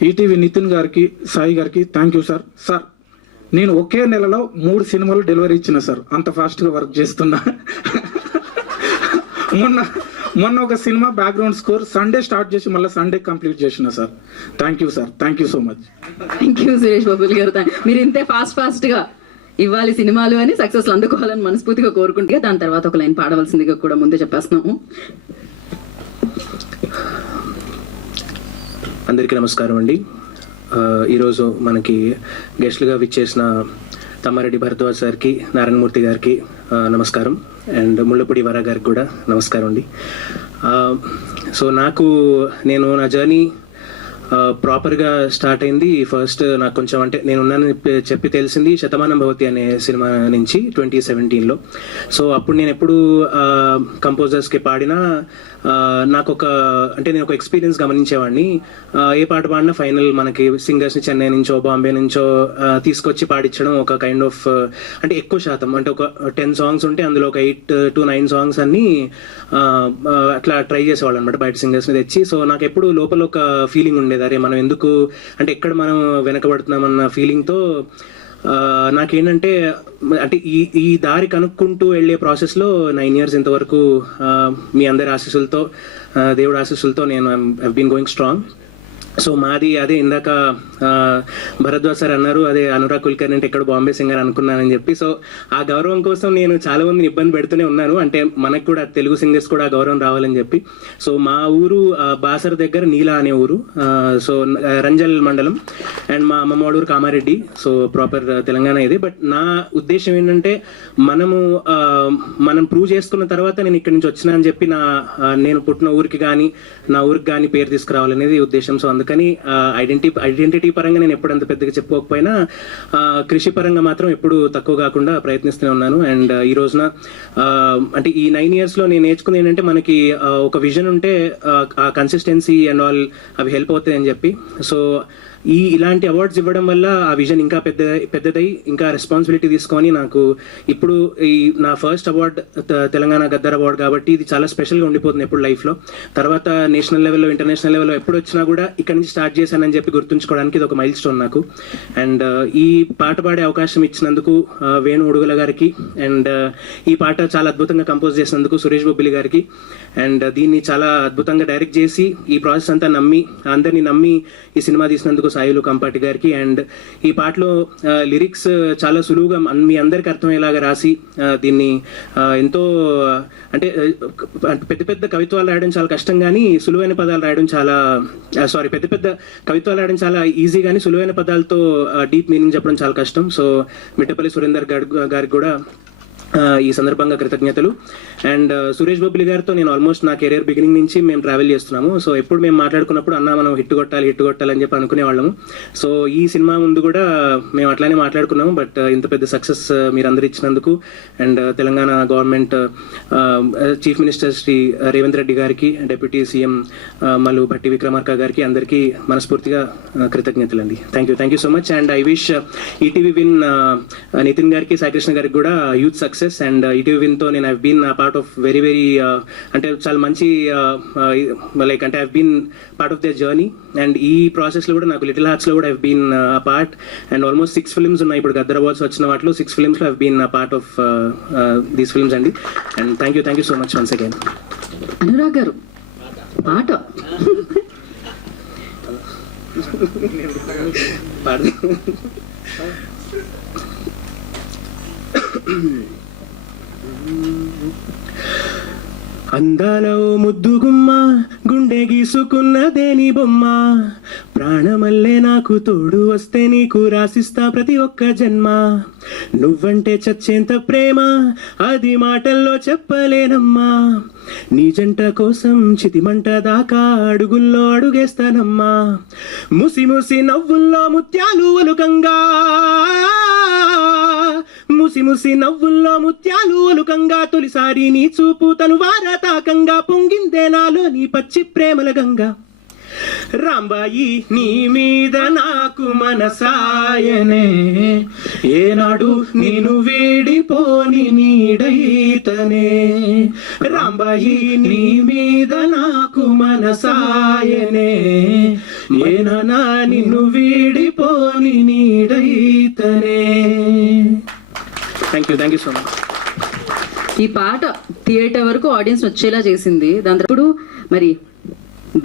ETV Nitin గారికి, సాయి గారికి థ్యాంక్ యూ సార్. సార్, నేను ఒకే నెలలో 3 సినిమాలు డెలివరీ ఇచ్చిన సార్, అంత ఫాస్ట్గా వర్క్ చేస్తున్నా. మొన్న ఒక సినిమా బ్యాక్గ్రౌండ్ స్కోర్ సండే స్టార్ట్ చేసి మళ్ళీ సండే కంప్లీట్ చేసిన sir. Thank you sir, thank you so much. Thank you Suresh Babul గారు. మీరు ఇంతే ఫాస్ట్గా ఇవ్వాలి సినిమాలు అని, సక్సెస్ అందుకోవాలని మనస్ఫూర్తిగా కోరుకుంటే, దాని తర్వాత ఒక లైన్ పాడవలసిందిగా కూడా ముందే చెప్పేస్తున్నాము. అందరికీ నమస్కారం అండి. ఈరోజు మనకి గెస్ట్లుగా విచ్చేసిన తమ్మారెడ్డి భరద్వాజ్ సార్కి, నారాయణమూర్తి గారికి నమస్కారం. అండ్ ముళ్ళపూడి వర గారికి కూడా నమస్కారం అండి. సో నేను నా జర్నీ ప్రాపర్గా స్టార్ట్ అయింది. ఫస్ట్ నాకు కొంచెం, అంటే నేనున్నానని చెప్పి తెలిసింది శతమానం భవతి అనే సినిమా నుంచి 2017లో. సో అప్పుడు నేను ఎప్పుడు కంపోజర్స్కి పాడినా నాకు నేను ఒక ఎక్స్పీరియన్స్ గమనించేవాడిని. ఏ పాట పాడినా ఫైనల్ మనకి సింగర్స్ని చెన్నై నుంచో బాంబే నుంచో తీసుకొచ్చి పాడించడం ఒక కైండ్ ఆఫ్, అంటే ఎక్కువ శాతం, అంటే ఒక 10 సాంగ్స్ ఉంటే అందులో ఒక 8 to 9 సాంగ్స్ అన్ని అట్లా ట్రై చేసేవాళ్ళు అనమాట, బయట సింగర్స్ని తెచ్చి. సో నాకు ఎప్పుడు లోపల ఒక ఫీలింగ్ ఉండేది, అరే మనం ఎందుకు, అంటే ఎక్కడ మనం వెనకబడుతున్నామన్న ఫీలింగ్తో నాకేంటంటే, అంటే ఈ దారి కనుక్కుంటూ వెళ్ళే ప్రాసెస్లో 9 years ఇంతవరకు మీ అందరి ఆశీస్సులతో, దేవుడి ఆశీస్సులతో నేను I been going strong. So మాది అదే, ఇందాక భరద్వాజ్ సార్ అన్నారు, అదే అనురాగ్ కుల్కర్ని అంటే ఎక్కడ బాంబే సింగర్ అనుకున్నానని చెప్పి. సో ఆ గౌరవం కోసం నేను చాలా మందిని ఇబ్బంది పెడుతూనే ఉన్నాను, అంటే మనకు కూడా తెలుగు సింగర్స్ కూడా ఆ గౌరవం రావాలని చెప్పి. సో మా ఊరు బాసర్ దగ్గర నీలా అనే ఊరు, సో రంజల్ మండలం. అండ్ మా అమ్మమ్మ ఊరు కామారెడ్డి. సో ప్రాపర్ తెలంగాణ ఇది. బట్ నా ఉద్దేశం ఏంటంటే, మనం ప్రూవ్ చేసుకున్న తర్వాత నేను ఇక్కడి నుంచి వచ్చినా అని చెప్పి నేను పుట్టిన ఊరికి కానీ నా ఊరికి కానీ పేరు తీసుకురావాలనేది ఉద్దేశం. సో అందుకని ఐడెంటిటీ పరంగా నేను ఎప్పుడు అంత పెద్దగా చెప్పుకోకపోయినా కృషి పరంగా మాత్రం ఎప్పుడు తక్కువ కాకుండా ప్రయత్నిస్తూనే ఉన్నాను. అండ్ ఈ రోజున అంటే ఈ 9 yearsలో నేను నేర్చుకుంది ఏంటంటే, మనకి ఒక విజన్ ఉంటే ఆ కన్సిస్టెన్సీ అండ్ ఆల్ అవి హెల్ప్ అవుతాయి అని చెప్పి. సో ఇలాంటి అవార్డ్స్ ఇవ్వడం వల్ల ఆ విజన్ ఇంకా పెద్దదై ఇంకా రెస్పాన్సిబిలిటీ తీసుకొని నాకు ఇప్పుడు ఈ నా first award Telangana Gaddar award కాబట్టి ఇది చాలా స్పెషల్గా ఉండిపోతుంది ఎప్పుడు లైఫ్లో. తర్వాత నేషనల్ లెవెల్లో ఇంటర్నేషనల్ లెవెల్లో ఎప్పుడు వచ్చినా కూడా ఇక్కడ నుంచి స్టార్ట్ చేశానని చెప్పి గుర్తుంచుకోవడానికి ఇది ఒక మైల్ స్టోన్ నాకు. అండ్ ఈ పాట పాడే అవకాశం ఇచ్చినందుకు వేణు ఉడుగుల గారికి, అండ్ ఈ పాట చాలా అద్భుతంగా కంపోజ్ చేసినందుకు సురేష్ బొబ్బిలి గారికి, అండ్ దీన్ని చాలా అద్భుతంగా డైరెక్ట్ చేసి ఈ ప్రాసెస్ అంతా అందరినీ నమ్మి ఈ సినిమా తీసినందుకు సాయిలు కంపాటి గారికి. అండ్ ఈ పాటలో లిరిక్స్ చాలా సులువుగా మీ అందరికి అర్థమయ్యేలాగా రాసి దీన్ని ఎంతో అంటే పెద్ద పెద్ద కవిత్వాలు రాయడం చాలా కష్టం, కానీ సులువైన పదాలు రాయడం పెద్ద కవిత్వాలు రాయడం చాలా ఈజీ, కానీ సులువైన పదాలతో డీప్ మీనింగ్ చెప్పడం చాలా కష్టం. సో మిట్టపల్లి సురేందర్ గారికి కూడా ఈ సందర్భంగా కృతజ్ఞతలు. అండ్ సురేష్ బొబ్బిలి గారితో నేను ఆల్మోస్ట్ నా కెరీర్ బిగినింగ్ నుంచి మేము ట్రావెల్ చేస్తున్నాము. సో ఎప్పుడు మేము మాట్లాడుకున్నప్పుడు అన్న మనం హిట్ కొట్టాలి అని చెప్పి అనుకునేవాళ్ళము. సో ఈ సినిమా ముందు కూడా మేము అట్లానే మాట్లాడుకున్నాము. బట్ ఇంత పెద్ద సక్సెస్ మీరు అందరు ఇచ్చినందుకు, and Telangana government chief minister Shri Revanth Reddy గారికి, డిప్యూటీ సీఎం మల్లు భట్టి విక్రమార్క గారికి అందరికీ మనస్ఫూర్తిగా కృతజ్ఞతలు అండి. Thank you so much. And I wish ETV win Nitin గారికి, సాయికృష్ణ గారికి కూడా యూత్ సక్సెస్. అండ్ ఈటీవీ విన్తో నేను I been part of very అంటే చాలా మంచి లైక్ అంటే I been part of the journey. And ఈ ప్రాసెస్లో కూడా నాకు లిటిల్ హార్ట్స్లో కూడా I been part. And almost 6 films ఉన్నాయి ఇప్పుడు గద్దర్ అవార్డ్స్ వచ్చిన వాటిలో 6 ఫిల్మ్స్లో I been part of these films అండి. And thank you so much once again. Anurag గారు పాట అందాల ఓ ముద్దుగుమ్మ, గుండె గీసుకున్నదేని బొమ్మ, ప్రాణమల్లే నాకు తోడు వస్తే నీకు రాసిస్తా ప్రతి ఒక్క జన్మ. నువ్వంటే చచ్చేంత ప్రేమ అది మాటల్లో చెప్పలేనమ్మా, నీ జంట కోసం చితిమంట దాకా అడుగుల్లో అడుగేస్తానమ్మా. ముసి ముసి నవ్వుల్లో ముత్యాలు ఒలుకంగా, ముసి ముసి నవ్వుల్లో ముత్యాలు ఒలుకంగా, తొలిసారి నీ చూపు తను వారతాకంగా పొంగిందే నాలో నీ పచ్చి ప్రేమల గంగా. రాంబాయి నీ మీద నాకు మనసాయనే, ఏనాడు నేను వేడిపోని నీడైతనే. రాంబాయి నీ మీద నాకు మనసాయనే, ఏనా నిన్ను వేడిపోని నీడైతనే. Thank you so much. ఈ పాట థియేటర్ వరకు ఆడియన్స్ వచ్చేలా చేసింది. దాని ఇప్పుడు మరి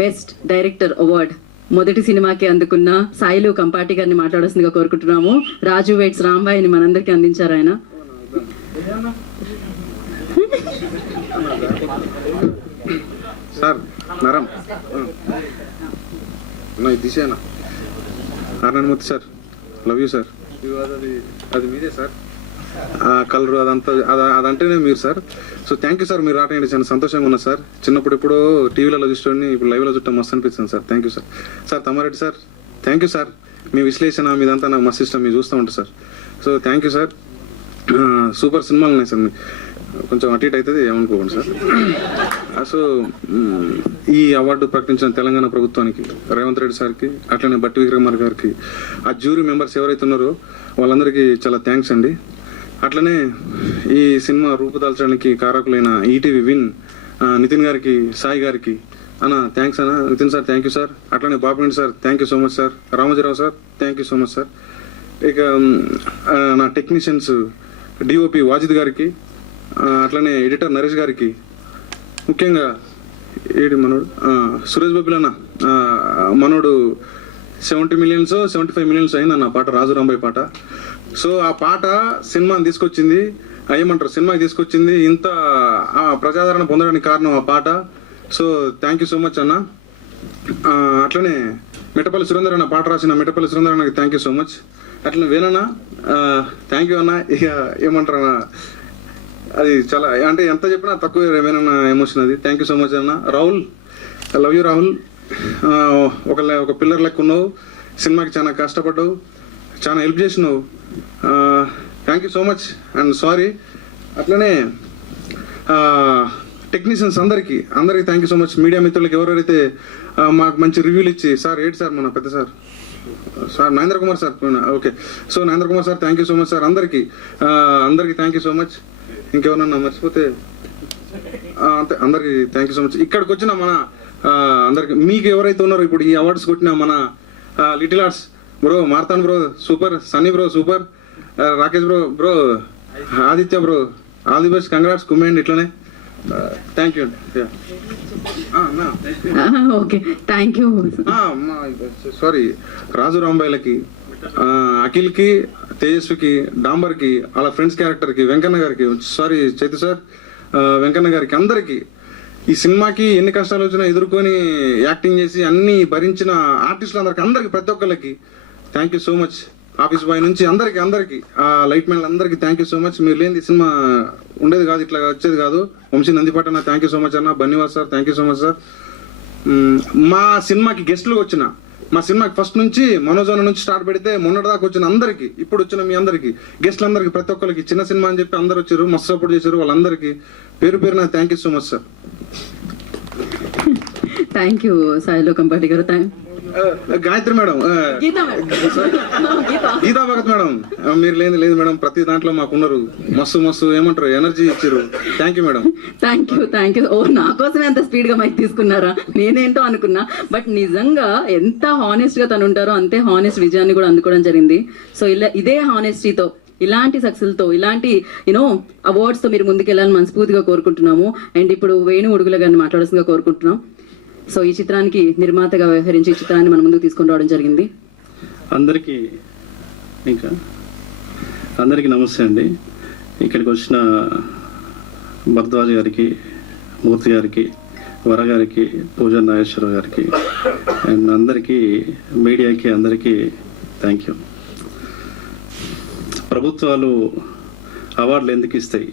బెస్ట్ డైరెక్టర్ అవార్డ్ మొదటి సినిమాకి అందుకున్న సాయిలు కంపాటి గారిని మాట్లాడాల్సిందిగా కోరుకుంటున్నాము. రాజు వెయిట్స్ రాంబాయిని మనందరికీ అందించారు ఆయన. సార్ నరం దిశానా ఆనందమూర్తి సార్, లవ్ యూ సార్. అది మీదే సార్, కలరు అదంతా అదంటేనే మీరు sir. So thank you sir, మీరు రావటం చాలా సంతోషంగా ఉన్నా సార్. చిన్నప్పుడు ఇప్పుడు టీవీలలో చూసుకొని ఇప్పుడు లైవ్లో చుట్టం మస్తు అనిపిస్తుంది sir. Thank you sir. Sir Tammareddy sir, thank you sir. మీ విశ్లేషణ మీదంతా నాకు మస్తు ఇష్టం, మీరు చూస్తూ ఉంటారు sir. So thank you sir. Super సినిమాలు ఉన్నాయి సార్, కొంచెం అటు ఇటు అవుతుంది ఏమనుకోకండి సార్. సో ఈ అవార్డు ప్రకటించిన తెలంగాణ ప్రభుత్వానికి, రేవంత్ రెడ్డి సార్కి, అట్లనే భట్టి విక్రమార్క గారికి, ఆ జ్యూరీ మెంబర్స్ ఎవరైతే ఉన్నారో వాళ్ళందరికీ చాలా థ్యాంక్స్ అండి. అట్లనే ఈ సినిమా రూపుదాల్చడానికి కారకులైన ఈటీవీ విన్ నితిన్ గారికి, సాయి గారికి అన్న థ్యాంక్స్ అన్న. Nitin sir thank you sir. అట్లనే Bapireddy sir thank you so much sir. Ramojirao sir thank you so much sir. ఇక నా టెక్నీషియన్స్ డిఓపి వాజిద్ గారికి, అట్లనే ఎడిటర్ నరేష్ గారికి, ముఖ్యంగా మనోడు సురేష్ బాబుల్ అన్న, మనోడు 70 millions 75 millions అయిందన్న పాట, రాజు రాంబాయి పాట. సో ఆ పాట సినిమాని తీసుకొచ్చింది, ఏమంటారు సినిమాకి తీసుకొచ్చింది, ఇంత ప్రజాదరణ పొందడానికి కారణం ఆ పాట. So thank you so much అన్న. అట్లనే మిట్టపల్లి సురేందర్ అన్న పాట రాసిన మిట్టపల్లి సురేందర్ అన్నకి థ్యాంక్ యూ సో మచ్. అట్లనే వేణన్న థ్యాంక్ యూ అన్న. ఇక ఏమంటారు అన్న, అది చాలా అంటే ఎంత చెప్పినా తక్కువ వేణన్న ఎమోషన్ అది. థ్యాంక్ యూ సో మచ్ అన్న. Rahul, I love you Rahul. ఒక పిల్లర్ లెక్క ఉన్నావు, సినిమాకి చాలా కష్టపడ్డావు, చాలా హెల్ప్ చేసినావు. Thank you so much and sorry. అట్లనే టెక్నీషియన్స్ అందరికీ thank you so much. Media మిత్రులకి ఎవరెవరైతే మాకు మంచి రివ్యూలు ఇచ్చి, సార్ ఏంటి సార్ మన పెద్ద sir sir Narendra Kumar sir, okay. So Narendra Kumar sir, thank you so much sir. అందరికి థ్యాంక్ యూ సో మచ్. ఇంకెవరన్నా మర్చిపోతే అంతే. అందరికి థ్యాంక్ యూ సో మచ్. ఇక్కడికి వచ్చిన మన అందరికి, మీకు ఎవరైతే ఉన్నారో ఇప్పుడు ఈ అవార్డ్స్ కొట్టిన మన little arts bro, Marthan bro super, Sunny bro super, Rakesh bro, Aditya bro, all the best, congrats, కుమ్మేయండి ఇట్లనే. Thank you. Okay, thank you. Sorry, Raju రాంబాయిలకి, అఖిల్కి, తేజస్వికి, డాంబర్కి, వాళ్ళ ఫ్రెండ్స్ క్యారెక్టర్కి, వెంకన్న గారికి, సారీ చైతు సార్, వెంకన్న గారికి, అందరికీ ఈ సినిమాకి ఎన్ని కష్టాలు వచ్చినా ఎదుర్కొని యాక్టింగ్ చేసి అన్ని భరించిన ఆర్టిస్టులు అందరికి ప్రతి ఒక్కరికి thank you so much. Office boy నుంచి అందరికి లైట్ మ్యాన్ అందరికీ థ్యాంక్ యూ సో మచ్. మీరు లేని సినిమా ఉండేది కాదు, ఇట్లా వచ్చేది కాదు. వంశీ నందిపాట అన్న థ్యాంక్ యూ సో మచ్ అన్న. Bunny Vas sir thank you so much sir. మా సినిమాకి గెస్టులు వచ్చిన, మా సినిమాకి ఫస్ట్ నుంచి మనోజన నుంచి స్టార్ట్ పెడితే మొన్నటిదాకా వచ్చిన అందరికి, ఇప్పుడు వచ్చిన మీ అందరికి, గెస్టులందరికీ, ప్రతి ఒక్కరికి, చిన్న సినిమా అని చెప్పి అందరు వచ్చారు, మస్తు సపోర్ట్ చేశారు. వాళ్ళందరికీ పేరు పేరున thank you so much sir. Thank you సాయిలో కంపాటి గారు. గాయత్రి మేడం, గీతా భగత్ మేడం, మీరు లేదు మేడం, ప్రతి దాంట్లో మాకున్నారు, మస్తు ఏమంటారు ఎనర్జీ ఇచ్చారు. Thank you madam. Thank you. ఓ, నా కోసమే అంత స్పీడ్ గా మైక్ తీసుకున్నారా? నేనేంటో అనుకున్నా, బట్ నిజంగా ఎంత హానెస్ట్ గా తను ఉంటారో అంతే హానెస్ట్ విజయాన్ని కూడా అందుకోవడం జరిగింది. సో ఇదే హానెస్టీతో, ఇలాంటి సక్సెస్తో, ఇలాంటి అవార్డ్స్ తో మీరు ముందుకెళ్ళాలని మనస్ఫూర్తిగా కోరుకుంటున్నాము. అండ్ ఇప్పుడు వేణు ఉడుగుల గారిని మాట్లాడాల్సిందిగా కోరుకుంటున్నాం. సో ఈ చిత్రానికి నిర్మాతగా వ్యవహరించి ఈ చిత్రాన్ని మన ముందుకు తీసుకొని రావడం జరిగింది. అందరికీ నమస్తే అండి. ఇక్కడికి వచ్చిన భరద్వాజ్ గారికి, మూర్తి గారికి, వర గారికి, పూజా నాగేశ్వర గారికి, అండ్ అందరికీ, మీడియాకి అందరికీ థ్యాంక్ యూ. ప్రభుత్వాలు అవార్డులు ఎందుకు ఇస్తాయి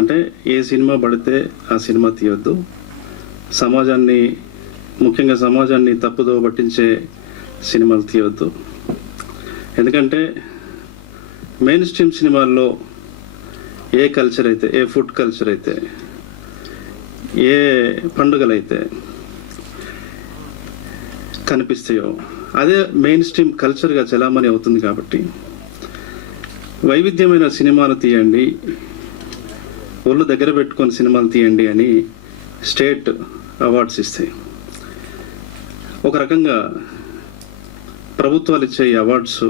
అంటే, ఏ సినిమా పడితే ఆ సినిమా తీయొద్దు, సమాజాన్ని, ముఖ్యంగా సమాజాన్ని తప్పుదో పట్టించే సినిమాలు తీయొద్దు. ఎందుకంటే మెయిన్ స్ట్రీమ్ సినిమాల్లో ఏ కల్చర్ అయితే, ఏ ఫుడ్ కల్చర్ అయితే, ఏ పండుగలైతే కనిపిస్తాయో అదే మెయిన్ స్ట్రీమ్ కల్చర్గా చలామణి అవుతుంది. కాబట్టి వైవిధ్యమైన సినిమాలు తీయండి, ఒళ్ళు దగ్గర పెట్టుకొని సినిమాలు తీయండి అని స్టేట్ అవార్డ్స్ ఇస్తాయి. ఒక రకంగా ప్రభుత్వాలు ఇచ్చే అవార్డ్స్,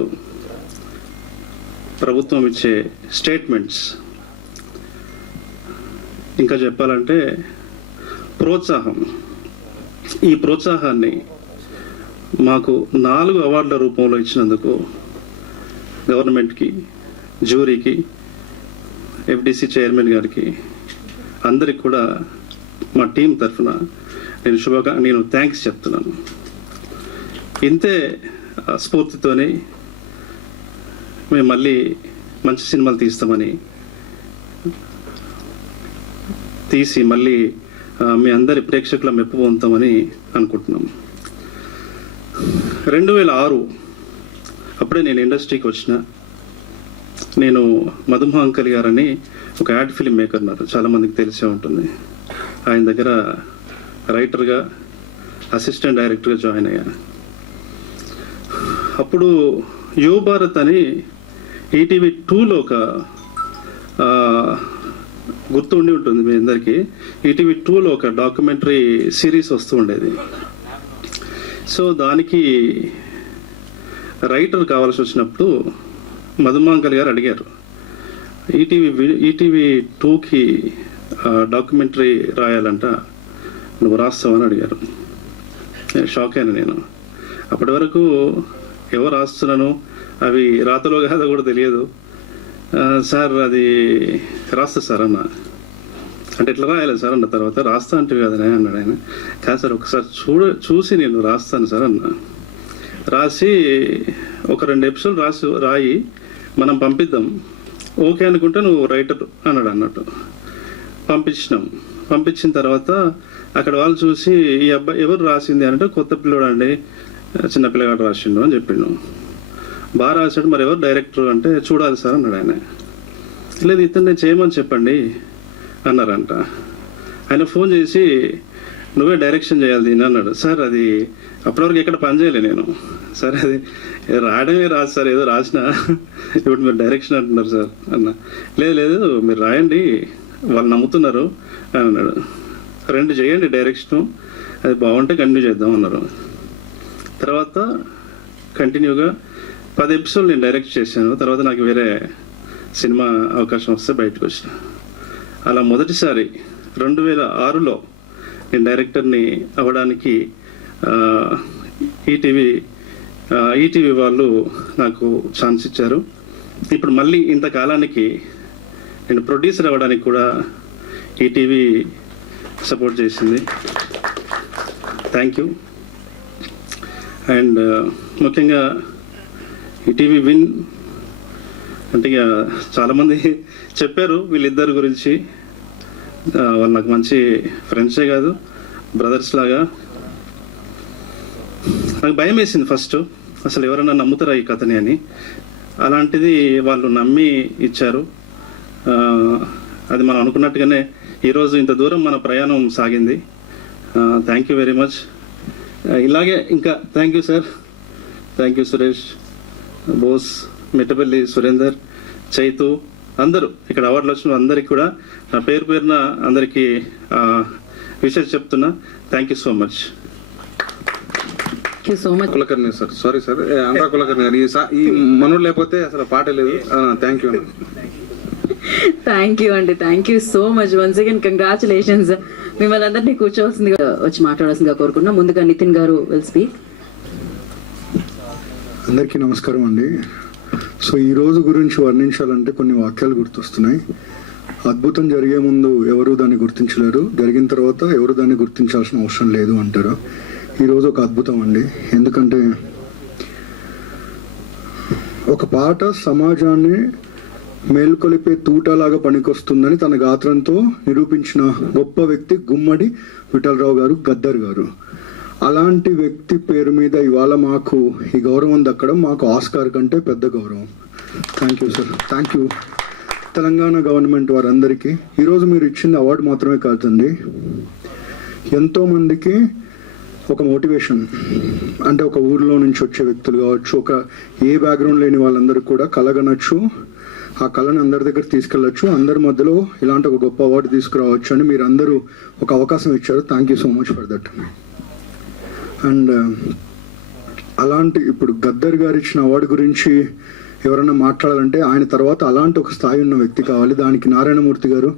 ప్రభుత్వం ఇచ్చే స్టేట్మెంట్స్, ఇంకా చెప్పాలంటే ప్రోత్సాహం. ఈ ప్రోత్సాహాన్ని మాకు 4 అవార్డుల రూపంలో ఇచ్చినందుకు గవర్నమెంట్కి, జ్యూరీకి, ఎఫ్డిసి చైర్మన్ గారికి, అందరికి కూడా మా టీం తరఫున నేను థ్యాంక్స్ చెప్తున్నాను. ఇంతే స్ఫూర్తితోనే మేము మళ్ళీ మంచి సినిమాలు తీసి మళ్ళీ మీ అందరి ప్రేక్షకుల మెప్పు పొందుతామని అనుకుంటున్నాం. 2006 అప్పుడే నేను ఇండస్ట్రీకి వచ్చిన. నేను మధుమహంకలి గారని ఒక యాడ్ ఫిల్మ్ మేకర్ ఉన్నారు, చాలామందికి తెలిసే ఉంటుంది. ఆయన దగ్గర రైటర్గా, అసిస్టెంట్ డైరెక్టర్గా జాయిన్ అయ్యాను. అప్పుడు యువ భారత్ అని ఈటీవీ 2లో ఒక గుర్తు ఉండి ఉంటుంది మీ అందరికీ, ఈటీవీ 2లో ఒక డాక్యుమెంటరీ సిరీస్ వస్తూ ఉండేది. సో దానికి రైటర్ కావాల్సి వచ్చినప్పుడు మధుమాంకల్ గారు అడిగారు, ఈటీవీ 2కి డాక్యుమెంటరీ రాయాలంట, నువ్వు రాస్తావని అడిగారు. షాక్ అయినా నేను. అప్పటి వరకు ఎవరు రాస్తున్నాను, అవి రాతలో కాదో కూడా తెలియదు. సార్ అది రాస్తా సార్ అన్న. అంటే ఎట్లా రాయాలి సార్ అన్న. తర్వాత రాస్తా అంటే కదనే అన్నాడు ఆయన. కాదు సార్, ఒకసారి చూసి నేను రాస్తాను సార్ అన్న. రాసి ఒక 2 ఎపిసోడ్ రాయి మనం పంపిద్దాం, ఓకే అనుకుంటే నువ్వు రైటర్ అన్నాడు అన్నట్టు. పంపించిన తర్వాత అక్కడ వాళ్ళు చూసి, ఈ అబ్బాయి ఎవరు రాసింది అంటే, కొత్త పిల్లడు అండి, చిన్న పిల్లగాడు రాసిండు అని చెప్పిండు. బాగా రాశాడు, మరి ఎవరు డైరెక్టర్ అంటే, చూడాలి సార్ అన్నాడు ఆయన. లేదు ఇతన్ని చేయమని చెప్పండి అన్నారంట. ఆయన ఫోన్ చేసి, నువ్వే డైరెక్షన్ చేయాలి దీన్ని అన్నాడు. సార్ అది అప్పటివరకు ఎక్కడ పని చేయలే నేను. సరే అది రాయడమే రాదు సార్, ఏదో రాసిన ఇప్పుడు మీరు డైరెక్షన్ అంటున్నారు సార్ అన్న. లేదు మీరు రాయండి, వాళ్ళు నమ్ముతున్నారు అని అన్నాడు. 2 చేయండి డైరెక్షను, అది బాగుంటే కంటిన్యూ చేద్దాం అన్నారు. తర్వాత కంటిన్యూగా 10 ఎపిసోడ్లు నేను డైరెక్ట్ చేశాను. తర్వాత నాకు వేరే సినిమా అవకాశం వస్తే బయటకు వచ్చిన. అలా మొదటిసారి 2006లో నేను డైరెక్టర్ని అవ్వడానికి ఈటీవీ వాళ్ళు నాకు ఛాన్స్ ఇచ్చారు. ఇప్పుడు మళ్ళీ ఇంతకాలానికి నేను ప్రొడ్యూసర్ అవ్వడానికి కూడా ఈటీవీ సపోర్ట్ చేసింది. Thank you. అండ్ ముఖ్యంగా ఈటీవీ విన్ అంటే ఇక చాలామంది చెప్పారు వీళ్ళిద్దరి గురించి. వాళ్ళు నాకు మంచి ఫ్రెండ్సే కాదు, బ్రదర్స్ లాగా. నాకు భయం వేసింది ఫస్ట్, అసలు ఎవరైనా నమ్ముతారా ఈ కథని అని. అలాంటిది వాళ్ళు నమ్మి ఇచ్చారు. అది మనం అనుకున్నట్టుగానే ఈరోజు ఇంత దూరం మన ప్రయాణం సాగింది. Thank you very much. ఇలాగే ఇంకా thank you sir, thank you Suresh, Bose, Mittapalli Surender, Chaitu, అందరూ ఇక్కడ అవార్డులు వచ్చిన అందరికీ కూడా నా పేరున అందరికీ విషయం చెప్తున్నా. Thank you so much. Kulkarni sir, sorry sir, Andhra Kulkarni గారు. ఈ మనోడు లేకపోతే అసలు పాట లేదు. Thank you. థ్యాంక్ యూ అండి, thank you so much. Once again congratulations. మిమ్మల్ని అందరినీ కూర్చోవలసిందిగా వచ్చి మాట్లాడాల్సిందిగా కోరుకున్నా. ముందుగా నితిన్ గారు విల్ స్పీక్. అందరికీ నమస్కారం అండి. సో ఈ రోజు గురించి వర్ణించాలంటే కొన్ని వాక్యాలు గుర్తొస్తున్నాయి. అద్భుతం జరిగే ముందు ఎవరు దాన్ని గుర్తించలేరు, జరిగిన తర్వాత ఎవరు దాన్ని గుర్తించాల్సిన అవసరం లేదు అంటారు. ఈరోజు ఒక అద్భుతం అండి. ఎందుకంటే ఒక పాట సమాజాన్ని మేల్కొలిపే తూటలాగా పనికొస్తుందని తన గాత్రంతో నిరూపించిన గొప్ప వ్యక్తి గుమ్మడి విఠలరావు గారు, గద్దర్ గారు. అలాంటి వ్యక్తి పేరు మీద ఇవాళ మాకు ఈ గౌరవం దక్కడం మాకు ఆస్కార్ కంటే పెద్ద గౌరవం. Thank you sir, thank you. Telangana government వారందరికీ ఈరోజు మీరు ఇచ్చింది అవార్డు మాత్రమే కాదండి, ఎంతోమందికి ఒక మోటివేషన్. అంటే ఒక ఊర్లో నుంచి వచ్చే వ్యక్తులు కావచ్చు, ఒక ఏ బ్యాక్గ్రౌండ్ లేని వాళ్ళందరికీ కూడా కలగనొచ్చు, ఆ కళను అందరి దగ్గర తీసుకెళ్ళచ్చు, అందరి మధ్యలో ఇలాంటి ఒక గొప్ప అవార్డు తీసుకురావచ్చు అని మీరు అందరూ ఒక అవకాశం ఇచ్చారు. Thank you so much for that. And అలాంటి ఇప్పుడు గద్దర్ గారు ఇచ్చిన అవార్డు గురించి ఎవరైనా మాట్లాడాలంటే ఆయన తర్వాత అలాంటి ఒక స్థాయి ఉన్న వ్యక్తి కావాలి. దానికి నారాయణమూర్తి గారు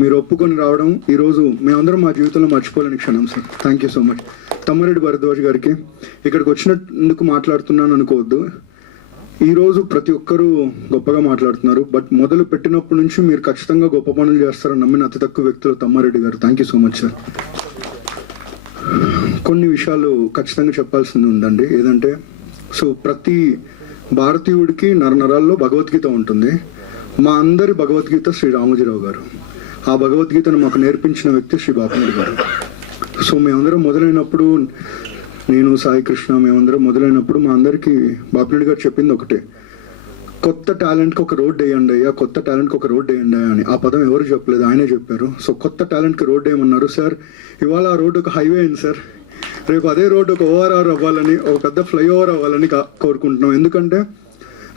మీరు ఒప్పుకొని రావడం ఈరోజు మేమందరం మా జీవితంలో మర్చిపోలేని క్షణం sir. Thank you so much. Tammareddy Bharadwaj గారికి ఇక్కడికి వచ్చినందుకు మాట్లాడుతున్నాను అనుకోవద్దు. ఈరోజు ప్రతి ఒక్కరూ గొప్పగా మాట్లాడుతున్నారు, బట్ మొదలు పెట్టినప్పటి నుంచి మీరు ఖచ్చితంగా గొప్ప పనులు చేస్తారని నమ్మిన అతి తక్కువ వ్యక్తులు తమ్మారెడ్డి గారు. Thank you so much sir. కొన్ని విషయాలు ఖచ్చితంగా చెప్పాల్సింది ఉందండి. ఏదంటే సో ప్రతి భారతీయుడికి నరనరాల్లో భగవద్గీత ఉంటుంది. మా అందరి భగవద్గీత శ్రీ రామోజీరావు గారు. ఆ భగవద్గీతను మాకు నేర్పించిన వ్యక్తి శ్రీ బాపిరెడ్డి గారు. సో మేమందరం మొదలైనప్పుడు, నేను సాయి కృష్ణ మేమందరం మొదలైనప్పుడు మా అందరికీ బాపిరెడ్డి గారు చెప్పింది ఒకటే, కొత్త టాలెంట్కి ఒక రోడ్ వేయండి అయ్యా, కొత్త టాలెంట్కి ఒక రోడ్ వేయండి అని. ఆ పదం ఎవరు చెప్పలేదు, ఆయనే చెప్పారు. సో కొత్త టాలెంట్కి రోడ్ వేయమన్నారు సార్. ఇవాళ ఆ రోడ్డు ఒక హైవే అయింది సార్. రేపు అదే రోడ్డు ఒక ఓఆర్ఆర్ అవ్వాలని, ఒక పెద్ద ఫ్లైఓవర్ అవ్వాలని కోరుకుంటున్నాం. ఎందుకంటే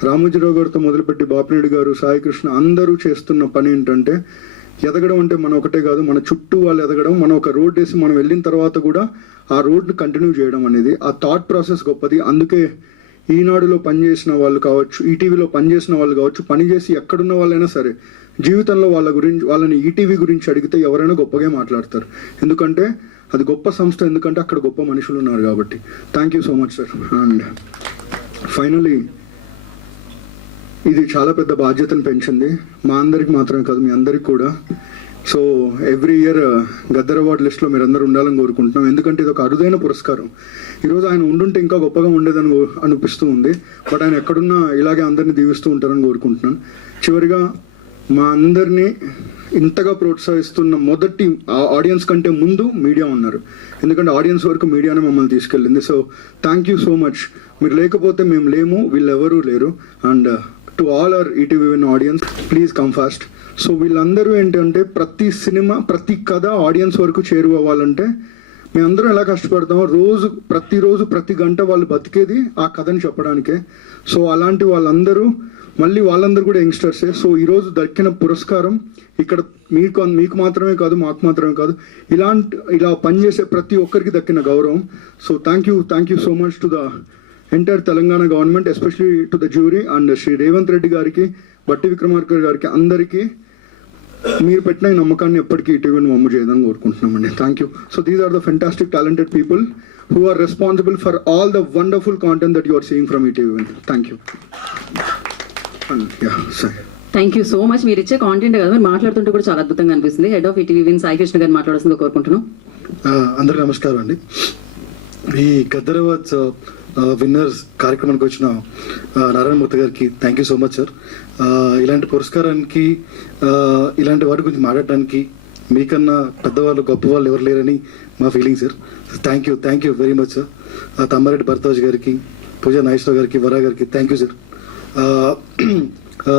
రామోజీరావు గారితో మొదలుపెట్టి బాపిరెడ్డి గారు, సాయి కృష్ణ అందరూ చేస్తున్న పని ఏంటంటే ఎదగడం అంటే మనం ఒకటే కాదు, మన చుట్టూ వాళ్ళు ఎదగడం. మనం ఒక రోడ్ వేసి మనం వెళ్ళిన తర్వాత కూడా ఆ రోడ్ని కంటిన్యూ చేయడం అనేది ఆ థాట్ ప్రాసెస్ గొప్పది. అందుకే ఈనాడులో పనిచేసిన వాళ్ళు కావచ్చు, ఈటీవీలో పనిచేసిన వాళ్ళు కావచ్చు, పనిచేసి ఎక్కడున్న వాళ్ళైనా సరే జీవితంలో వాళ్ళని ఈటీవీ గురించి అడిగితే ఎవరైనా గొప్పగా మాట్లాడతారు. ఎందుకంటే అది గొప్ప సంస్థ, ఎందుకంటే అక్కడ గొప్ప మనుషులు ఉన్నారు కాబట్టి. Thank you so much sir. And finally ఇది చాలా పెద్ద బాధ్యతను పెంచింది, మా అందరికి మాత్రమే కాదు మీ అందరికి కూడా. So every year Gaddar award లిస్ట్లో మీరు అందరూ ఉండాలని కోరుకుంటున్నాం. ఎందుకంటే ఇది ఒక అరుదైన పురస్కారం. ఈరోజు ఆయన ఉండుంటే ఇంకా గొప్పగా ఉండేదని అనిపిస్తూ ఉంది, బట్ ఆయన ఎక్కడున్నా ఇలాగే అందరినీ దీవిస్తూ ఉంటారని కోరుకుంటున్నాను. చివరిగా మా అందరినీ ఇంతగా ప్రోత్సహిస్తున్న మొదటి ఆడియన్స్ కంటే ముందు మీడియా ఉన్నారు. ఎందుకంటే ఆడియన్స్ వరకు మీడియానే మమ్మల్ని తీసుకెళ్ళింది. So thank you so much. మీరు లేకపోతే మేము లేము, వీళ్ళెవరూ లేరు. And to all our ETV win audience, please come fast. So వీళ్ళందరూ ఏంటంటే ప్రతి సినిమా, ప్రతి కథ ఆడియన్స్ వరకు చేరువవ్వాలంటే మేమందరం ఎలా కష్టపడతామో ప్రతిరోజు ప్రతి గంట వాళ్ళు బతికేది ఆ కథని చెప్పడానికే. సో అలాంటి వాళ్ళందరూ వాళ్ళందరూ కూడా యంగ్స్టర్సే. సో ఈరోజు దక్కిన పురస్కారం ఇక్కడ మీకు మాత్రమే కాదు, మాకు మాత్రమే కాదు, ఇలా పనిచేసే ప్రతి ఒక్కరికి దక్కిన గౌరవం. So thank you so much to the entire Telangana government, especially to the jury and Shri Revanth Reddy గారికి, బట్టి విక్రమార్క గారికి, అందరికీ మీరు పెట్టిన ఈ నమ్మకాన్ని ఎప్పటికీ ఈటీవీని మమ్ము చేయదని కోరుకుంటున్నామండి. Thank you. So these are the fantastic talented people who are responsible for all the wonderful content that you are seeing from ETV. Thank you. And yeah, sorry. Thank you so much. మీరు ఇచ్చే కాంటెంట్ కదా మీరు మాట్లాడుతుంటే కూడా చాలా అద్భుతంగా అనిపిస్తుంది. Head of ETV win Sai Krishna గారిని మాట్లాడాల్సిందిగా కోరుకుంటున్నాం. అందరికీ నమస్కారం అండి. ఈ గద్దర్ అవార్డ్స్ విన్నర్స్ కార్యక్రమానికి వచ్చిన నారాయణమూర్తి గారికి thank you so much sir. ఇలాంటి పురస్కారానికి ఇలాంటి వాటి గురించి మాట్లాడడానికి మీకన్నా పెద్దవాళ్ళు గొప్పవాళ్ళు ఎవరు లేరని మా feeling sir. Thank you very much sir. Tammareddy Bharadwaj గారికి, పూజా నాగేశ్వరరావు గారికి, వరా గారికి thank you sir.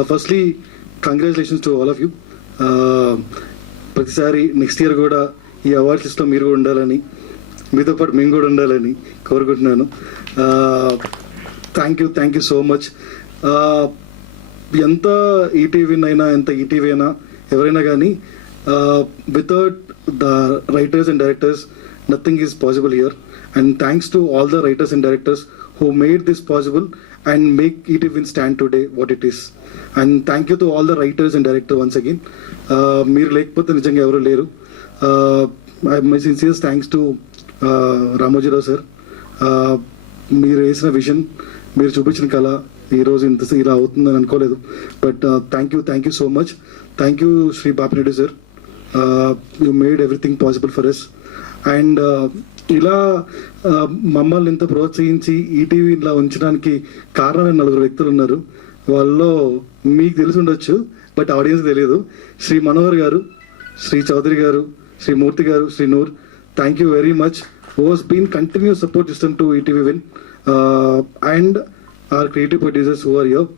Firstly congratulations to all of you. ప్రతిసారి నెక్స్ట్ ఇయర్ కూడా ఈ అవార్డ్స్ లిస్ట్లో మీరు కూడా ఉండాలని, మీతో పాటు మేము కూడా ఉండాలని కోరుకుంటున్నాను. Thank you so much. ఎంత ఈటీవీ అయినా, ఎంత ఈటీవీ అయినా, ఎవరైనా కానీ without the writers and directors nothing is possible here, and thanks to all the writers and directors who made this possible and make ETV stand today what it is. And thank you to all the writers and directors once again. meer lekapothe nijanga evaru leru. My sincere thanks to Ramojirao sir. meer vesina vision, meer చూపించిన కళ ఈ రోజు ఇంత ఇలా అవుతుందని అనుకోలేదు. But thank you so much. Thank you Shri Bapireddy sir. You made everything possible for us. And ఇలా మమ్మల్ని ఇంత ప్రోత్సహించి ఈటీవీ ఇలా ఉంచడానికి కారణమైన 4 వ్యక్తులు ఉన్నారు. వాళ్ళలో మీకు తెలిసి ఉండొచ్చు, బట్ ఆడియన్స్ తెలియదు. శ్రీ మనోహర్ గారు, శ్రీ చౌదరి గారు, శ్రీ మూర్తి గారు, Shri Noor, thank you very much. Who was been continuous support system to ETV win, and our creative producers who are here,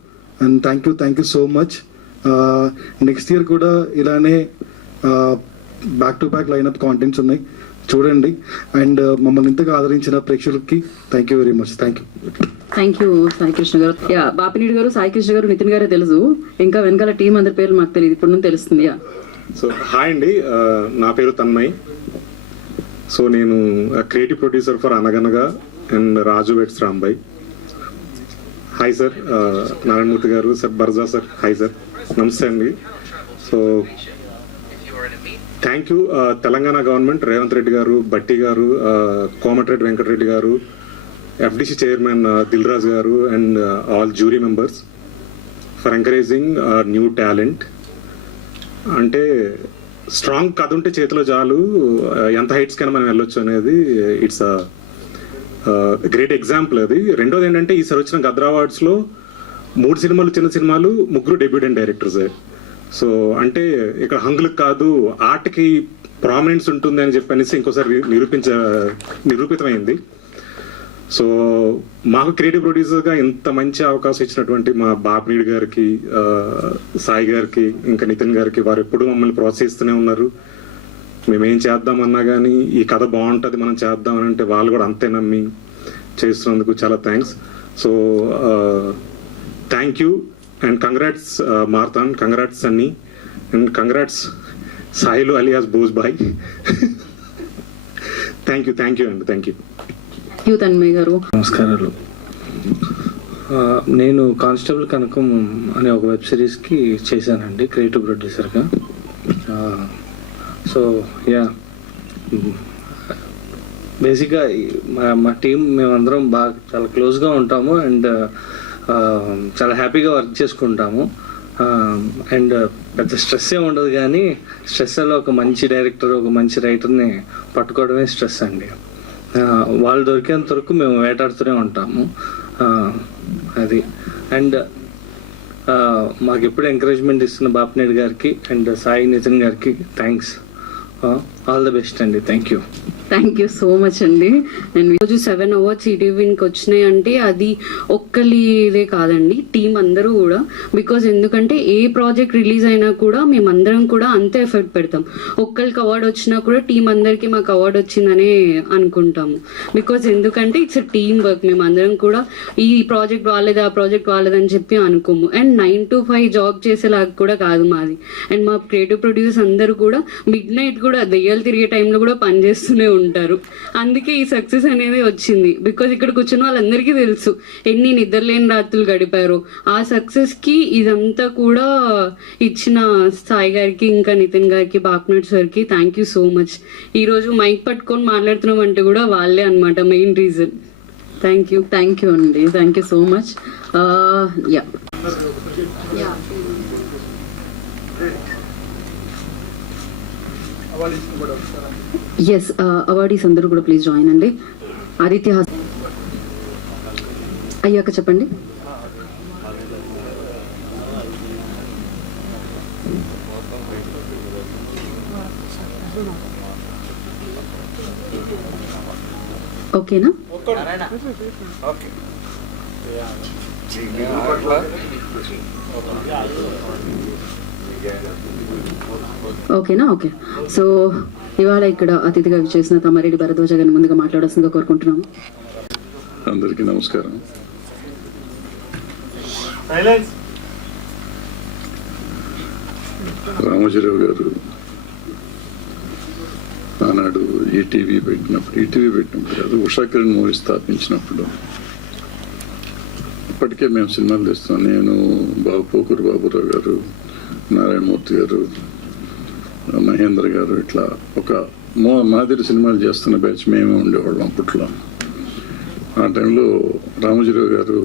and thank you so much. Next year kuda ilane back to back lineup contents unnai చూడండి. అండ్ మమ్మల్ని ఇంతగా ఆదరించిన ప్రేక్షకులకి thank you very much. Thank you Sai Krishna గారు. యా, బాపినీడు గారు, సాయి కృష్ణ గారు, నితిన్ గారే తెలుసు, ఇంకా వెనకాల టీం అందరి పేర్లు మాకు తెలియదు, ఇప్పుడు నుండి తెలుస్తుంది. యా, సో హాయ్ అండి, నా పేరు తన్మయ్. సో నేను creative producer for Anaganaga and Raju weds Rambai. Hi sir, Narayanamurthy గారు, sir Barja sir, hi sir, నమస్తే అండి. So thank you Telangana government, Revanth Reddy గారు, బట్టి గారు, కోమటిరెడ్డి వెంకటరెడ్డి గారు, ఎఫ్డిసి చైర్మన్ దిల్ రాజు గారు, and all jury members for encouraging new talent. అంటే స్ట్రాంగ్ కథ ఉంటే చేతిలో చాలు, ఎంత హైట్స్ కైనా మనం వెళ్ళొచ్చు అనేది ఇట్స్ గ్రేట్ ఎగ్జాంపుల్ అది. రెండోది ఏంటంటే ఈసారి వచ్చిన గద్ర అవార్డ్స్లో 3 సినిమాలు చిన్న సినిమాలు, 3 డెబ్యూటెంట్ డైరెక్టర్స్. సో అంటే ఇక్కడ హంగులకు కాదు, ఆర్ట్కి ప్రామినెన్స్ ఉంటుంది అని చెప్పనేసి ఇంకోసారి నిరూపితమైంది. సో మాకు క్రియేటివ్ ప్రొడ్యూసర్గా ఇంత మంచి అవకాశం ఇచ్చినటువంటి మా బాపినీడు గారికి, సాయి గారికి, ఇంకా నితిన్ గారికి, వారు ఎప్పుడు మమ్మల్ని ప్రోత్సహిస్తూనే ఉన్నారు. మేమేం చేద్దామన్నా కానీ ఈ కథ బాగుంటుంది మనం చేద్దామని అంటే వాళ్ళు కూడా అంతే నమ్మి చేస్తున్నందుకు చాలా thanks. So thank you and congrats Marthan, congrats అన్ని, అండ్ కంగ్రాట్స్ సాయిలు అలియాస్ బోస్ బాయ్. థ్యాంక్ యూ అండి, థ్యాంక్ యూ. తన్మయ్ గారు నమస్కారాలు. నేను కానిస్టేబుల్ కనకం అనే ఒక వెబ్ సిరీస్కి చేశానండి క్రియేటివ్ ప్రొడ్యూసర్గా. సో యా, బేసిక్గా మా టీం మేమందరం బాగా చాలా క్లోజ్గా ఉంటాము అండ్ చాలా హ్యాపీగా వర్క్ చేసుకుంటాము. అండ్ పెద్ద స్ట్రెస్ ఏ ఉండదు, కానీ స్ట్రెస్లో ఒక మంచి డైరెక్టర్, ఒక మంచి రైటర్ని పట్టుకోవడమే స్ట్రెస్ అండి. వాళ్ళు దొరికేంత వరకు మేము వేటాడుతూనే ఉంటాము. అది అండ్ మాకు ఎప్పుడు ఎంకరేజ్మెంట్ ఇస్తున్న బాపినేడు గారికి అండ్ సాయి నితిన్ గారికి థ్యాంక్స్. ఆల్ ద బెస్ట్ అండి. Thank you. Thank you so much అండి. నేను ఈరోజు 7 అవార్డ్స్ ఈటీవీకి వచ్చినాయి అంటే అది ఒక్కరిదే కాదండి, టీం అందరూ కూడా. బికాజ్ ఎందుకంటే ఏ ప్రాజెక్ట్ రిలీజ్ అయినా కూడా మేమందరం కూడా అంతే ఎఫర్ట్ పెడతాం. ఒక్కరికి అవార్డు వచ్చినా కూడా టీం అందరికీ మాకు అవార్డు వచ్చిందనే అనుకుంటాము. బికాజ్ ఎందుకంటే ఇట్స్ టీమ్ వర్క్. మేమందరం కూడా ఈ ప్రాజెక్ట్ బాగాలేదు, ఆ ప్రాజెక్ట్ బాగాలేదని చెప్పి అనుకోము. అండ్ 9 to 5 జాబ్ చేసేలాగా కూడా కాదు మాది. అండ్ మా క్రియేటివ్ ప్రొడ్యూసర్స్ అందరూ కూడా మిడ్ నైట్ కూడా దెయ్యాలు తిరిగే టైంలో కూడా పనిచేస్తూనే ఉంటారు. అందుకే ఈ సక్సెస్ అనేది వచ్చింది. బికాజ్ ఇక్కడ కూర్చున్న వాళ్ళందరికీ తెలుసు ఎన్ని నిద్రలేని రాత్రులు గడిపారు. ఆ సక్సెస్కి ఇదంతా కూడా ఇచ్చిన సాయి గారికి, ఇంకా నితిన్ గారికి, బాక్నట్ సార్కి థ్యాంక్ యూ సో మచ్. ఈరోజు మైక్ పట్టుకొని మాట్లాడుతున్నాం అంటే కూడా వాళ్ళే అనమాట మెయిన్ రీజన్. థ్యాంక్ యూ అండి, thank you so much. Yeah yes, awardees అందరూ కూడా ప్లీజ్ జాయిన్ అండి. ఆదిత్య అయ్యాక చెప్పండి. ఓకేనా? ఓకేనా? ఓకే. సో ఇవాళ ఇక్కడ అతిథిగా చేసిన తమ్మారెడ్డి భరద్వాజ గారిని ముందుగా మాట్లాడాల్సిందిగా కోరుకుంటున్నాము. అందరికీ నమస్కారం. రామోజీరావు గారు ఆనాడు ఈటీవీ పెట్టినప్పుడు కాదు, ఉషా కిరణ్ మూవీ స్థాపించినప్పుడు ఇప్పటికే మేము సినిమాలు తీస్తాం. నేను, పోకూరు బాబురావు గారు, నారాయణమూర్తి గారు, మహేంద్ర గారు, ఇట్లా ఒక మాదిరి సినిమాలు చేస్తున్న బ్యాచ్ మేమే ఉండేవాళ్ళం అప్పట్లో. ఆ టైంలో రామోజీరావు గారు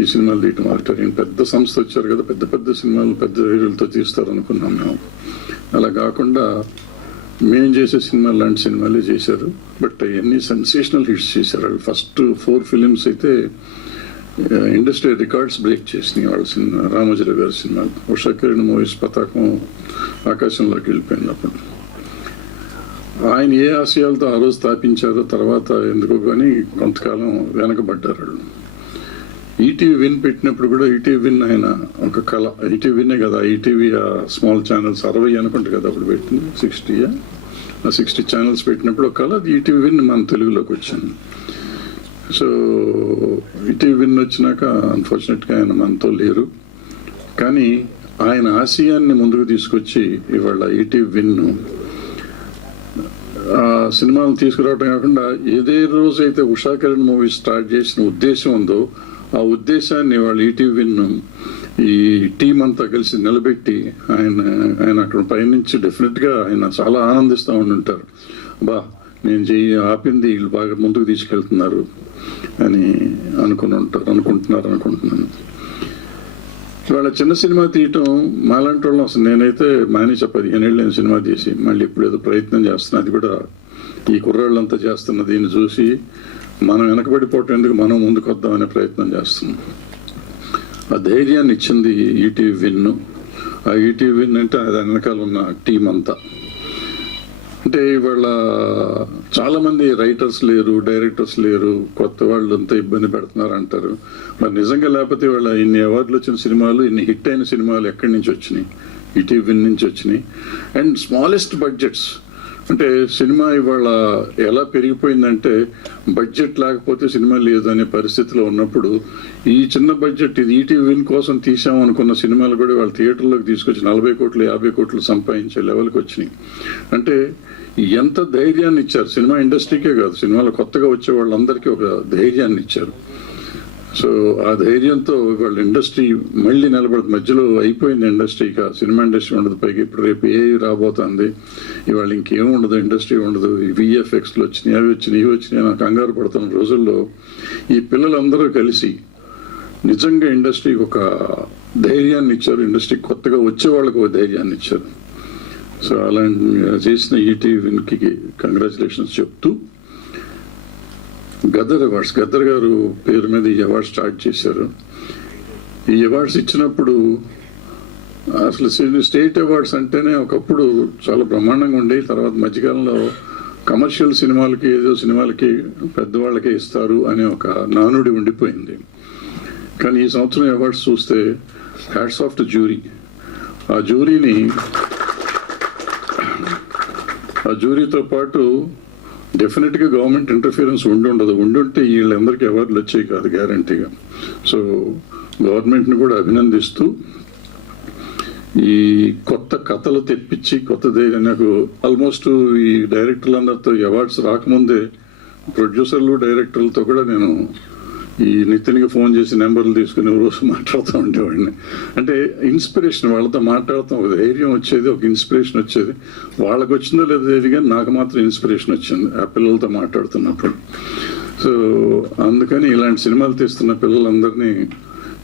ఈ సినిమాలు తీయటం ఆడిటోరియం పెద్ద సంస్థ వచ్చారు కదా, పెద్ద పెద్ద సినిమాలు పెద్ద హీరోలతో తీస్తారు అనుకున్నాం మేము. అలా కాకుండా మేము చేసే సినిమాలు లాంటి సినిమాలే చేశారు. బట్ ఎన్ని సెన్సేషనల్ హిట్స్ చేశారు వాళ్ళు. ఫస్ట్ 4 ఫిలిమ్స్ అయితే ఇండస్ట్రీ రికార్డ్స్ బ్రేక్ చేసినాయి వాళ్ళ సినిమా, రామోజీరావు గారి సినిమాలు. ఉషా కిరణ్ మూవీస్ పతాకం ఆకాశంలోకి వెళ్ళిపోయింది. అప్పుడు ఆయన ఏ ఆశయాలతో ఆ రోజు స్థాపించారో తర్వాత ఎందుకో కానీ కొంతకాలం వెనకబడ్డారు వాళ్ళు. ఈటీవీ విన్ పెట్టినప్పుడు కూడా ఈటీవీ విన్ ఆయన ఒక కళ. ఈటీవీ విన్నే కదా, ఈటీవీ స్మాల్ ఛానల్స్ 60 అనుకుంటే కదా అప్పుడు పెట్టింది, 60 ఛానల్స్ పెట్టినప్పుడు ఒక కళ. అది ఈటీవీ విన్ మన తెలుగులోకి వచ్చింది. సో ఈటీవీ విన్ వచ్చినాక అన్ఫార్చునేట్గా ఆయన మనతో లేరు. కానీ ఆయన ఆశయాన్ని ముందుకు తీసుకొచ్చి ఇవాళ ఈటీవీ విన్ సినిమాలు తీసుకురావడం కాకుండా ఏదే రోజైతే ఉషా కిరణ్ మూవీ స్టార్ట్ చేసిన ఉద్దేశం ఉందో ఆ ఉద్దేశాన్ని వాళ్ళు ఈటీవీ విన్ ఈ టీం అంతా కలిసి నిలబెట్టి ఆయన అక్కడ పైనుంచి డెఫినెట్గా ఆయన చాలా ఆనందిస్తూ ఉండుంటారు. నేను ఆపింది వీళ్ళు బాగా ముందుకు తీసుకెళ్తున్నారు అని అనుకుంటున్నాను. ఇవాళ చిన్న సినిమా తీయటం మాలాంటి వాళ్ళం అసలు నేనైతే మానేసా 15 ఏళ్ళు నేను సినిమా తీసి మళ్ళీ ఇప్పుడు ఏదో ప్రయత్నం చేస్తున్నా. అది కూడా ఈ కుర్రాళ్ళంతా చేస్తున్న దీన్ని చూసి మనం వెనకబడిపోవటం ఎందుకు, మనం ముందుకు వద్దామనే ప్రయత్నం చేస్తున్నాం. ఆ ధైర్యాన్ని ఇచ్చింది ఈటీవీ విన్. ఆ ఈటీవీ విన్ అంటే అది వెనకాల ఉన్న టీం అంతా. అంటే ఇవాళ చాలా మంది రైటర్స్ లేరు, డైరెక్టర్స్ లేరు, కొత్త వాళ్ళు అంతా ఇబ్బంది పెడుతున్నారు అంటారు. మరి నిజంగా లేకపోతే ఇవాళ ఇన్ని అవార్డులు వచ్చిన సినిమాలు, ఇన్ని హిట్ అయిన సినిమాలు ఎక్కడి నుంచి వచ్చినాయి? ఈటీవీ విన్ నుంచి వచ్చినాయి. And smallest budgets. అంటే సినిమా ఇవాళ ఎలా పెరిగిపోయిందంటే బడ్జెట్ లేకపోతే సినిమా లేదు అనే పరిస్థితిలో ఉన్నప్పుడు ఈ చిన్న బడ్జెట్ ఇది ఈటీవీ విన్ కోసం తీసామనుకున్న సినిమాలు కూడా వాళ్ళ థియేటర్లోకి తీసుకొచ్చి 40 కోట్లు 50 కోట్లు సంపాదించే లెవెల్కి వచ్చినాయి. అంటే ఎంత ధైర్యాన్ని ఇచ్చారు సినిమా ఇండస్ట్రీకే కాదు, సినిమాలో కొత్తగా వచ్చే వాళ్ళందరికీ ఒక ధైర్యాన్ని ఇచ్చారు. సో ఆ ధైర్యంతో వాళ్ళ ఇండస్ట్రీ మళ్ళీ నిలబడుతుంది. మధ్యలో అయిపోయింది ఇండస్ట్రీ, ఇక సినిమా ఇండస్ట్రీ ఉండదు. పైకి ఇప్పుడు రేపు ఏఐ రాబోతుంది, ఇవాళ ఇంకేం ఉండదు, ఇండస్ట్రీ ఉండదు. విఎఫ్ఎక్స్లు వచ్చినాయి, అవి వచ్చినాయి, ఇవి వచ్చినాయి. నాకు కంగారు పడుతున్న రోజుల్లో ఈ పిల్లలందరూ కలిసి నిజంగా ఇండస్ట్రీకి ఒక ధైర్యాన్ని ఇచ్చారు, ఇండస్ట్రీ కొత్తగా వచ్చే వాళ్ళకు ఒక ధైర్యాన్ని ఇచ్చారు. సో అలాంటి చేసిన ఈటీవీ విన్కి కంగ్రాచులేషన్స్ చెప్తూ, గద్దర్ అవార్డ్స్, గద్దర్ గారు పేరు మీద ఈ అవార్డ్స్ స్టార్ట్ చేశారు. ఈ అవార్డ్స్ ఇచ్చినప్పుడు అసలు స్టేట్ అవార్డ్స్ అంటేనే ఒకప్పుడు చాలా బ్రహ్మాండంగా ఉండేవి. తర్వాత మధ్యకాలంలో కమర్షియల్ సినిమాలకి ఏదో సినిమాలకి పెద్దవాళ్ళకే ఇస్తారు అనే ఒక నానుడి ఉండిపోయింది. కానీ ఈ సంవత్సరం అవార్డ్స్ చూస్తే హ్యాట్స్ ఆఫ్ టు జ్యూరీ. ఆ జ్యూరీతో పాటు డెఫినెట్గా గవర్నమెంట్ ఇంటర్ఫియరెన్స్ ఉండుంటే వీళ్ళందరికీ అవార్డులు వచ్చాయి కాదు గ్యారంటీగా. సో గవర్నమెంట్ని కూడా అభినందిస్తూ ఈ కొత్త కథలు తెప్పించి నాకు ఆల్మోస్ట్ ఈ డైరెక్టర్లందరితో అవార్డ్స్ రాకముందే ప్రొడ్యూసర్లు డైరెక్టర్లతో కూడా నేను ఈ నితిన్కి ఫోన్ చేసి నెంబర్లు తీసుకుని రోజు మాట్లాడుతూ ఉండేవాడిని. అంటే ఇన్స్పిరేషన్, వాళ్ళతో మాట్లాడతాం, ఒక ధైర్యం వచ్చేది, ఒక ఇన్స్పిరేషన్ వచ్చేది. వాళ్ళకి వచ్చిందో లేదో తెలియదు కానీ నాకు మాత్రం ఇన్స్పిరేషన్ వచ్చింది ఆ పిల్లలతో మాట్లాడుతున్నప్పుడు. సో అందుకని ఇలాంటి సినిమాలు తీస్తున్న పిల్లలందరినీ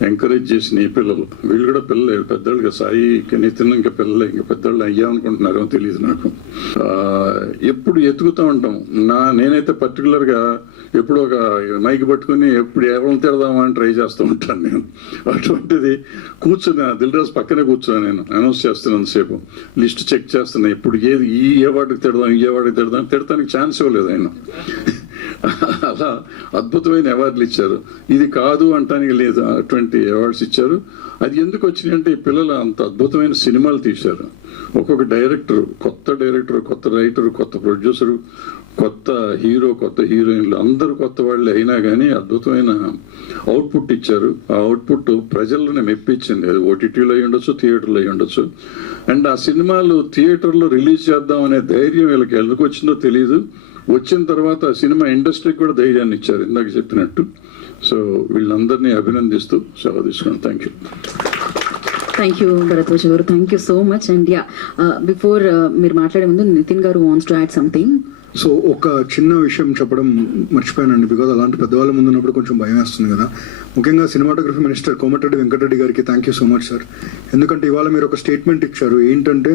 ఎంకరేజ్ చేసిన ఈ పిల్లలు, వీళ్ళు కూడా పిల్లలే, పెద్దోళ్ళుగా సాయి నితిన్ ఇంకా పిల్లలే, ఇంకా పెద్దోళ్ళు అయ్యామనుకుంటున్నారో తెలియదు నాకు. ఎప్పుడు ఎతుకుతూ ఉంటాం. నేనైతే పర్టికులర్గా ఎప్పుడు ఒక మైక్ పట్టుకుని ఎప్పుడు ఎవరిని తిడదామా అని ట్రై చేస్తూ ఉంటాను నేను. అటువంటిది కూర్చుని దిల్ రాజు పక్కనే కూర్చున్నాను నేను, అనౌన్స్ చేస్తున్నంతసేపు లిస్ట్ చెక్ చేస్తున్నా, ఇప్పుడు ఏది ఈ అవార్డుకి తిడదాం తిడతానికి ఛాన్స్ ఇవ్వలేదు ఆయన. అలా అద్భుతమైన అవార్డులు ఇచ్చారు. ఇది కాదు అంటానికి లేదు, అటువంటి అవార్డ్స్ ఇచ్చారు. అది ఎందుకు వచ్చినాయి అంటే ఈ పిల్లలు అంత అద్భుతమైన సినిమాలు తీశారు. ఒక్కొక్క డైరెక్టర్, కొత్త రైటర్, కొత్త ప్రొడ్యూసరు, కొత్త హీరో, కొత్త హీరోయిన్లు, అందరూ కొత్త వాళ్ళే అయినా కానీ అద్భుతమైన అవుట్పుట్ ఇచ్చారు. ఆ అవుట్పుట్ ప్రజలను మెప్పించింది. అది ఓటీటీలో అయి ఉండొచ్చు, థియేటర్లో అయి ఉండొచ్చు. అండ్ ఆ సినిమాలు థియేటర్లో రిలీజ్ చేద్దాం అనే ధైర్యం వీళ్ళకి ఎందుకు వచ్చిందో తెలియదు. వచ్చిన తర్వాత సినిమా ఇండస్ట్రీకి కూడా ధైర్యాన్ని ఇచ్చారు ఇందాక చెప్పినట్టు. సో వీళ్ళందరినీ అభినందిస్తూ సెలవు తీసుకున్నాను. Thank you. Thank you Bharadwaj గారు, thank you so much. And yeah, before మీరు మాట్లాడే ముందు నితిన్ గారు wants to add something. So ఒక చిన్న విషయం చెప్పడం మర్చిపోయానండి, బికాజ్ అలాంటి పెద్దవాళ్ళ ముందు ఉన్నప్పుడు కొంచెం భయం వేస్తుంది కదా. ముఖ్యంగా సినిమాటోగ్రఫీ మినిస్టర్ కోమటిరెడ్డి వెంకటరెడ్డి గారికి thank you so much sir. ఎందుకంటే ఇవాళ మీరు ఒక స్టేట్మెంట్ ఇచ్చారు, ఏంటంటే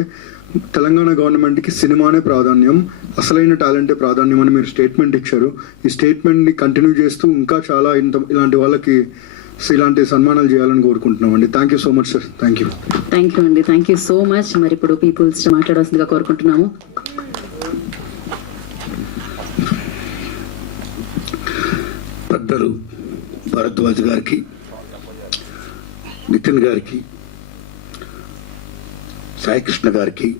తెలంగాణ గవర్నమెంట్కి సినిమానే ప్రాధాన్యం, అసలైన టాలెంటే ప్రాధాన్యం అని మీరు స్టేట్మెంట్ ఇచ్చారు. ఈ స్టేట్మెంట్ని కంటిన్యూ చేస్తూ ఇంకా చాలా ఇలాంటి వాళ్ళకి ఇలాంటి సన్మానాలు చేయాలని కోరుకుంటున్నాం అండి. Thank you so much sir. Thank you అండి, థ్యాంక్ యూ సో మచ్. మరి ఇప్పుడు పీపుల్స్ మాట్లాడాల్సిందిగా కోరుకుంటున్నాము. పెద్దలు భరద్వాజ్ గారికి, నితిన్ గారికి, సాయికృష్ణ గారికి,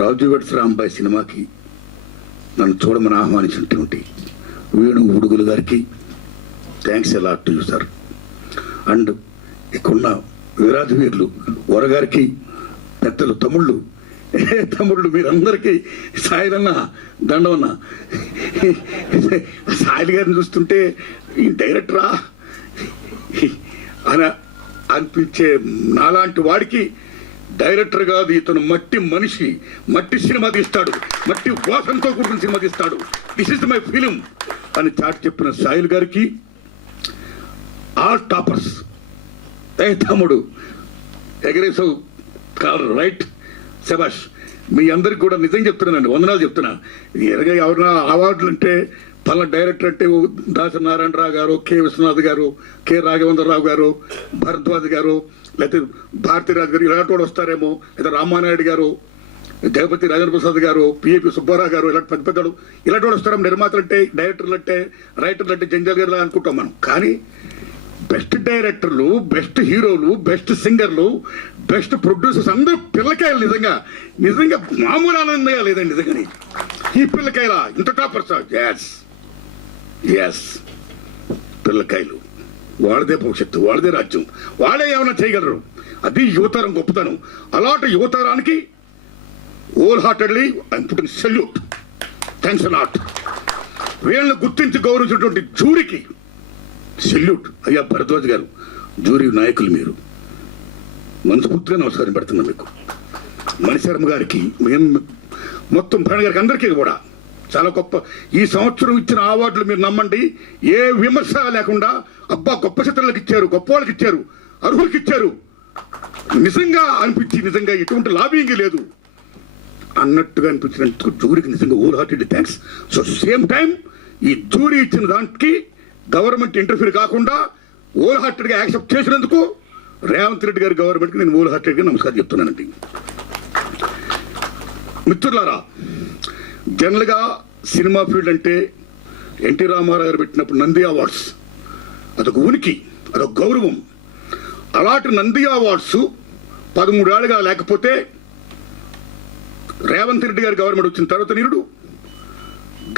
రాజు వెడ్స్ రాంబాయ్ సినిమాకి నన్ను చూడమని ఆహ్వానించినటువంటి వేణు ఉడుగులు గారికి thanks a lot to you sir. And ఇక్కడున్న వీరాజు వీరులు వరగారికి, పెద్దలు తమ్ముళ్ళు మీరందరికీ సాయిలన్న దండవన్న. సాయిల్ గారిని చూస్తుంటే ఈ డైరెక్టరా అని అనిపించే నాలాంటి వాడికి డైరెక్టర్ కాదు, ఇతను మట్టి మనిషి, మట్టి సినిమా తీస్తాడు, మట్టి వాసనతో కూడిన సినిమా తీస్తాడు, దిస్ ఇస్ మై ఫిలిం అని చాటి చెప్పిన సాయిల్ గారికి, ఆల్ టాపర్స్, తమ్ముడు ఎగరేసావు కాదు రైట్, శబాష్. మీ అందరికి కూడా నిజంగా చెప్తున్నానండి, వందనాలు చెప్తున్నా. ఎవరైనా అవార్డులు అంటే పలానా డైరెక్టర్ అంటే దాసరి నారాయణరావు గారు, కె విశ్వనాథ్ గారు, కె రాఘవేంద్రరావు గారు, భరద్వాజ్ గారు, లేకపోతే భారతీరాజు గారు ఇలాంటి వాడు వస్తారేమో, లేదా రామానాయుడు గారు, జగపతి రాజేంద్ర ప్రసాద్ గారు, పిఏపి సుబ్బారావు గారు, ఇలాంటి పెద్దలు ఇలాంటి వాడు వస్తారేమో. నిర్మాతలు అంటే, డైరెక్టర్లు అంటే, రైటర్లు అంటే జంజాల్ గారు అనుకుంటాం మనం. కానీ బెస్ట్ డైరెక్టర్లు, బెస్ట్ హీరోలు, బెస్ట్ సింగర్లు, బెస్ట్ ప్రొడ్యూసర్స్ అందరూ పిల్లకాయలు. నిజంగా మామూలు ఆనందంగా లేదండి నిజంగానే ఈ పిల్లకాయల ఇంత టాపర్స్. ఎస్ పిల్లకాయలు, వాళ్ళదే భవిష్యత్తు, వాళ్ళదే రాజ్యం, వాళ్ళే ఏమైనా చేయగలరు. అది యువతరం గొప్పతనం. అలాంటి యువతరానికి whole heartedly I'm putting salute. Thanks a lot. వీళ్ళని గుర్తించి గౌరవించినటువంటి జూరీకి సెల్యూట్. అయ్యా భరద్వాజ్ గారు, జూరీ నాయకులు మీరు, మనస్ఫూర్తిగా నమస్కారం పెడుతున్నాం మీకు. మణిశర్మ గారికి, మేము మొత్తం భరణ్ గారికి, అందరికీ కూడా చాలా గొప్ప. ఈ సంవత్సరం ఇచ్చిన అవార్డులు మీరు నమ్మండి, ఏ విమర్శ లేకుండా అబ్బా గొప్ప చిత్రాలకు ఇచ్చారు, గొప్ప వాళ్ళకి ఇచ్చారు, అర్హులకి ఇచ్చారు నిజంగా అనిపించి, నిజంగా ఎటువంటి లాబింగ్ లేదు అన్నట్టుగా అనిపించినందుకు జూరీకి నిజంగా whole heartedly thanks. So same time ఈ జూరీ ఇచ్చిన దానికి గవర్నమెంట్ ఇంటర్ఫీర్ కాకుండా హోల్ హార్టెడ్గా యాక్సెప్ట్ చేసినందుకు రేవంత్ రెడ్డి గారి గవర్నమెంట్కి నేను హోల్ హార్టెడ్గా నమస్కారం చెప్తున్నానండి. మిత్రులారా, జనరల్గా సినిమా ఫీల్డ్ అంటే ఎన్టీ రామారావు గారు పెట్టినప్పుడు నంది అవార్డ్స్ అదొక ఉనికి, అదొక గౌరవం. అలాంటి నంది అవార్డ్స్ 13 ఏళ్ళుగా లేకపోతే రేవంత్ రెడ్డి గారి గవర్నమెంట్ వచ్చిన తర్వాత నిరుడు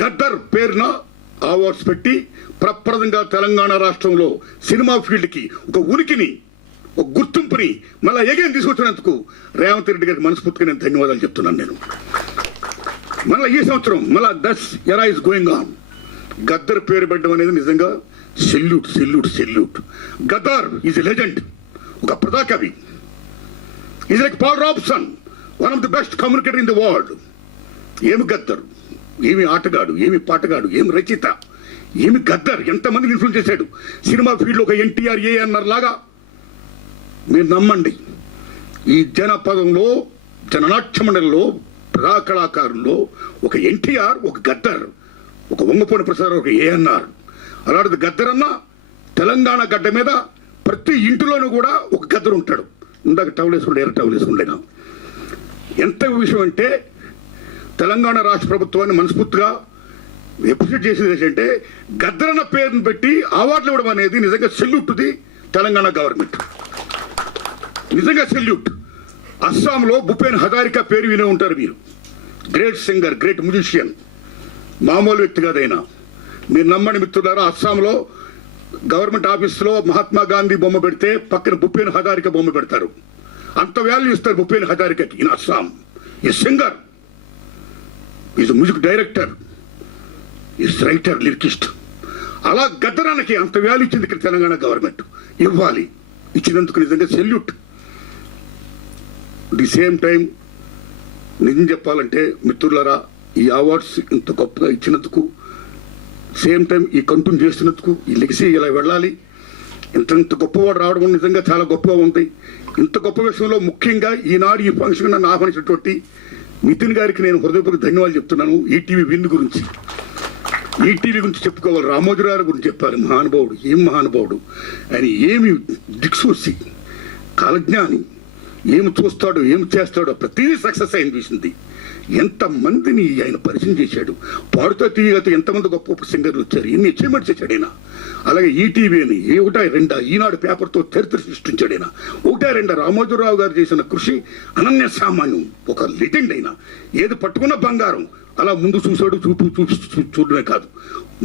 గద్దర్ పేరున అవార్డ్స్ పెట్టి ప్రప్రదంగా తెలంగాణ రాష్ట్రంలో సినిమా ఫీల్డ్కి ఒక ఉనికిని, ఒక గుర్తింపుని మళ్ళీ ఎగైన్ తీసుకొచ్చినందుకు రేవంత్ రెడ్డి గారికి మనస్ఫూర్తిగా నేను ధన్యవాదాలు చెప్తున్నాను. నేను మళ్ళీ ఈ సంవత్సరం మళ్ళీ దస్ ఎరా ఇస్ గోయింగ్ ఆన్. గద్దర్ పేరు పెట్టడం అనేది నిజంగా salute salute salute. Gaddar is a legend, ఒక ప్రజాకవి. Is like Paul Robeson, one of the best communicator in the world. ఏమి గద్దర్, ఏమి ఆటగాడు, ఏమి పాటగాడు, ఏమి రచయిత, ఏమి గద్దర్, ఎంతమందిని ఇన్ఫ్లుయెన్స్ చేశాడు సినిమా ఫీల్డ్లో. ఒక ఎన్టీఆర్ ఏఎన్ఆర్ లాగా మీరు నమ్మండి, ఈ జనపదంలో జననాట్య మండలిలో ప్రజా కళాకారుల్లో ఒక ఎన్టీఆర్, ఒక గద్దర్, ఒక వంగపోని ప్రసాద్, ఒక ఏఎన్ఆర్. అలాంటిది గద్దర్ అన్న తెలంగాణ గడ్డ మీద ప్రతి ఇంటిలోనూ కూడా ఒక గద్దరు ఉంటాడు. ఇందాక టవల్ వేసుకుంటే ఎర్ర టవల్ వేసుకుంటేనా ఎంత విషయం అంటే తెలంగాణ రాష్ట్ర ప్రభుత్వాన్ని మనస్ఫూర్తిగా అప్రిషియేట్ చేసేది ఏంటంటే గద్దరన్న పేరును పెట్టి అవార్డులు ఇవ్వడం అనేది నిజంగా సెల్యూట్ ది తెలంగాణ గవర్నమెంట్. నిజంగా సెల్యూట్. అస్సాంలో భూపేన్ హజారికా పేరు వినే ఉంటారు మీరు. గ్రేట్ సింగర్, గ్రేట్ మ్యూజిషియన్, మామూలు వ్యక్తి కాదైనా. మీరు నమ్మని మిత్రులారా, అస్సాంలో గవర్నమెంట్ ఆఫీస్లో మహాత్మా గాంధీ బొమ్మ పెడితే పక్కన భూపేన్ హజారికా బొమ్మ పెడతారు. అంత వాల్యూ ఇస్తారు భూపేన్ హజారికాకి. ఇన్ అస్సాం ఈ singer, is music director, is writer, lyricist. అలా గద్దరానికి అంత వాల్యూ ఇచ్చింది ఇక్కడ తెలంగాణ గవర్నమెంట్. ఇవ్వాలి, ఇచ్చినందుకు నిజంగా సెల్యూట్. ది సేమ్ టైం నిజం చెప్పాలంటే మిత్రులారా, ఈ అవార్డ్స్ ఇంత గొప్పగా ఇచ్చినందుకు, సేమ్ టైం ఈ కంటిన్యూ చేస్తున్నందుకు, ఈ లెగసీ ఇలా వెళ్ళాలి. ఇంత గొప్పవాడు రావడం నిజంగా చాలా గొప్పగా ఉంది. ఇంత గొప్ప విషయంలో ముఖ్యంగా ఈనాడు ఈ ఫంక్షన్ నన్ను ఆహ్వానించినటువంటి నితిన్ గారికి నేను హృదయపూర్వక ధన్యవాదాలు చెప్తున్నాను. ఈటీవీ విన్ గురించి, ఈటీవీ గురించి చెప్పుకోవాలి, రామోజీరావు గురించి చెప్పాలి. మహానుభావుడు, ఏం మహానుభావుడు ఆయన, ఏమి దిక్సూసి, కాలజ్ఞాని, ఏమి చూస్తాడో ఏమి చేస్తాడో ప్రతిదీ సక్సెస్ అయిన చూసింది. ఎంతమందిని ఆయన పరిచయం చేశాడు. పాడుతో తీయగతో ఎంతమంది గొప్ప గొప్ప సింగర్లు వచ్చారు, ఎన్ని అచీవ్మెంట్స్ చేశాడు ఆయన. అలాగే ఈటీవీని 1-2 ఈనాడు పేపర్తో చరిత్ర సృష్టించాడు ఆయన. 1-2 రామోజీరావు గారు చేసిన కృషి అనన్య సామాన్యం. ఒక లెజెండ్ అయినా ఏది పట్టుకున్న బంగారం అలా ముందు చూశాడు. చూడమే కాదు,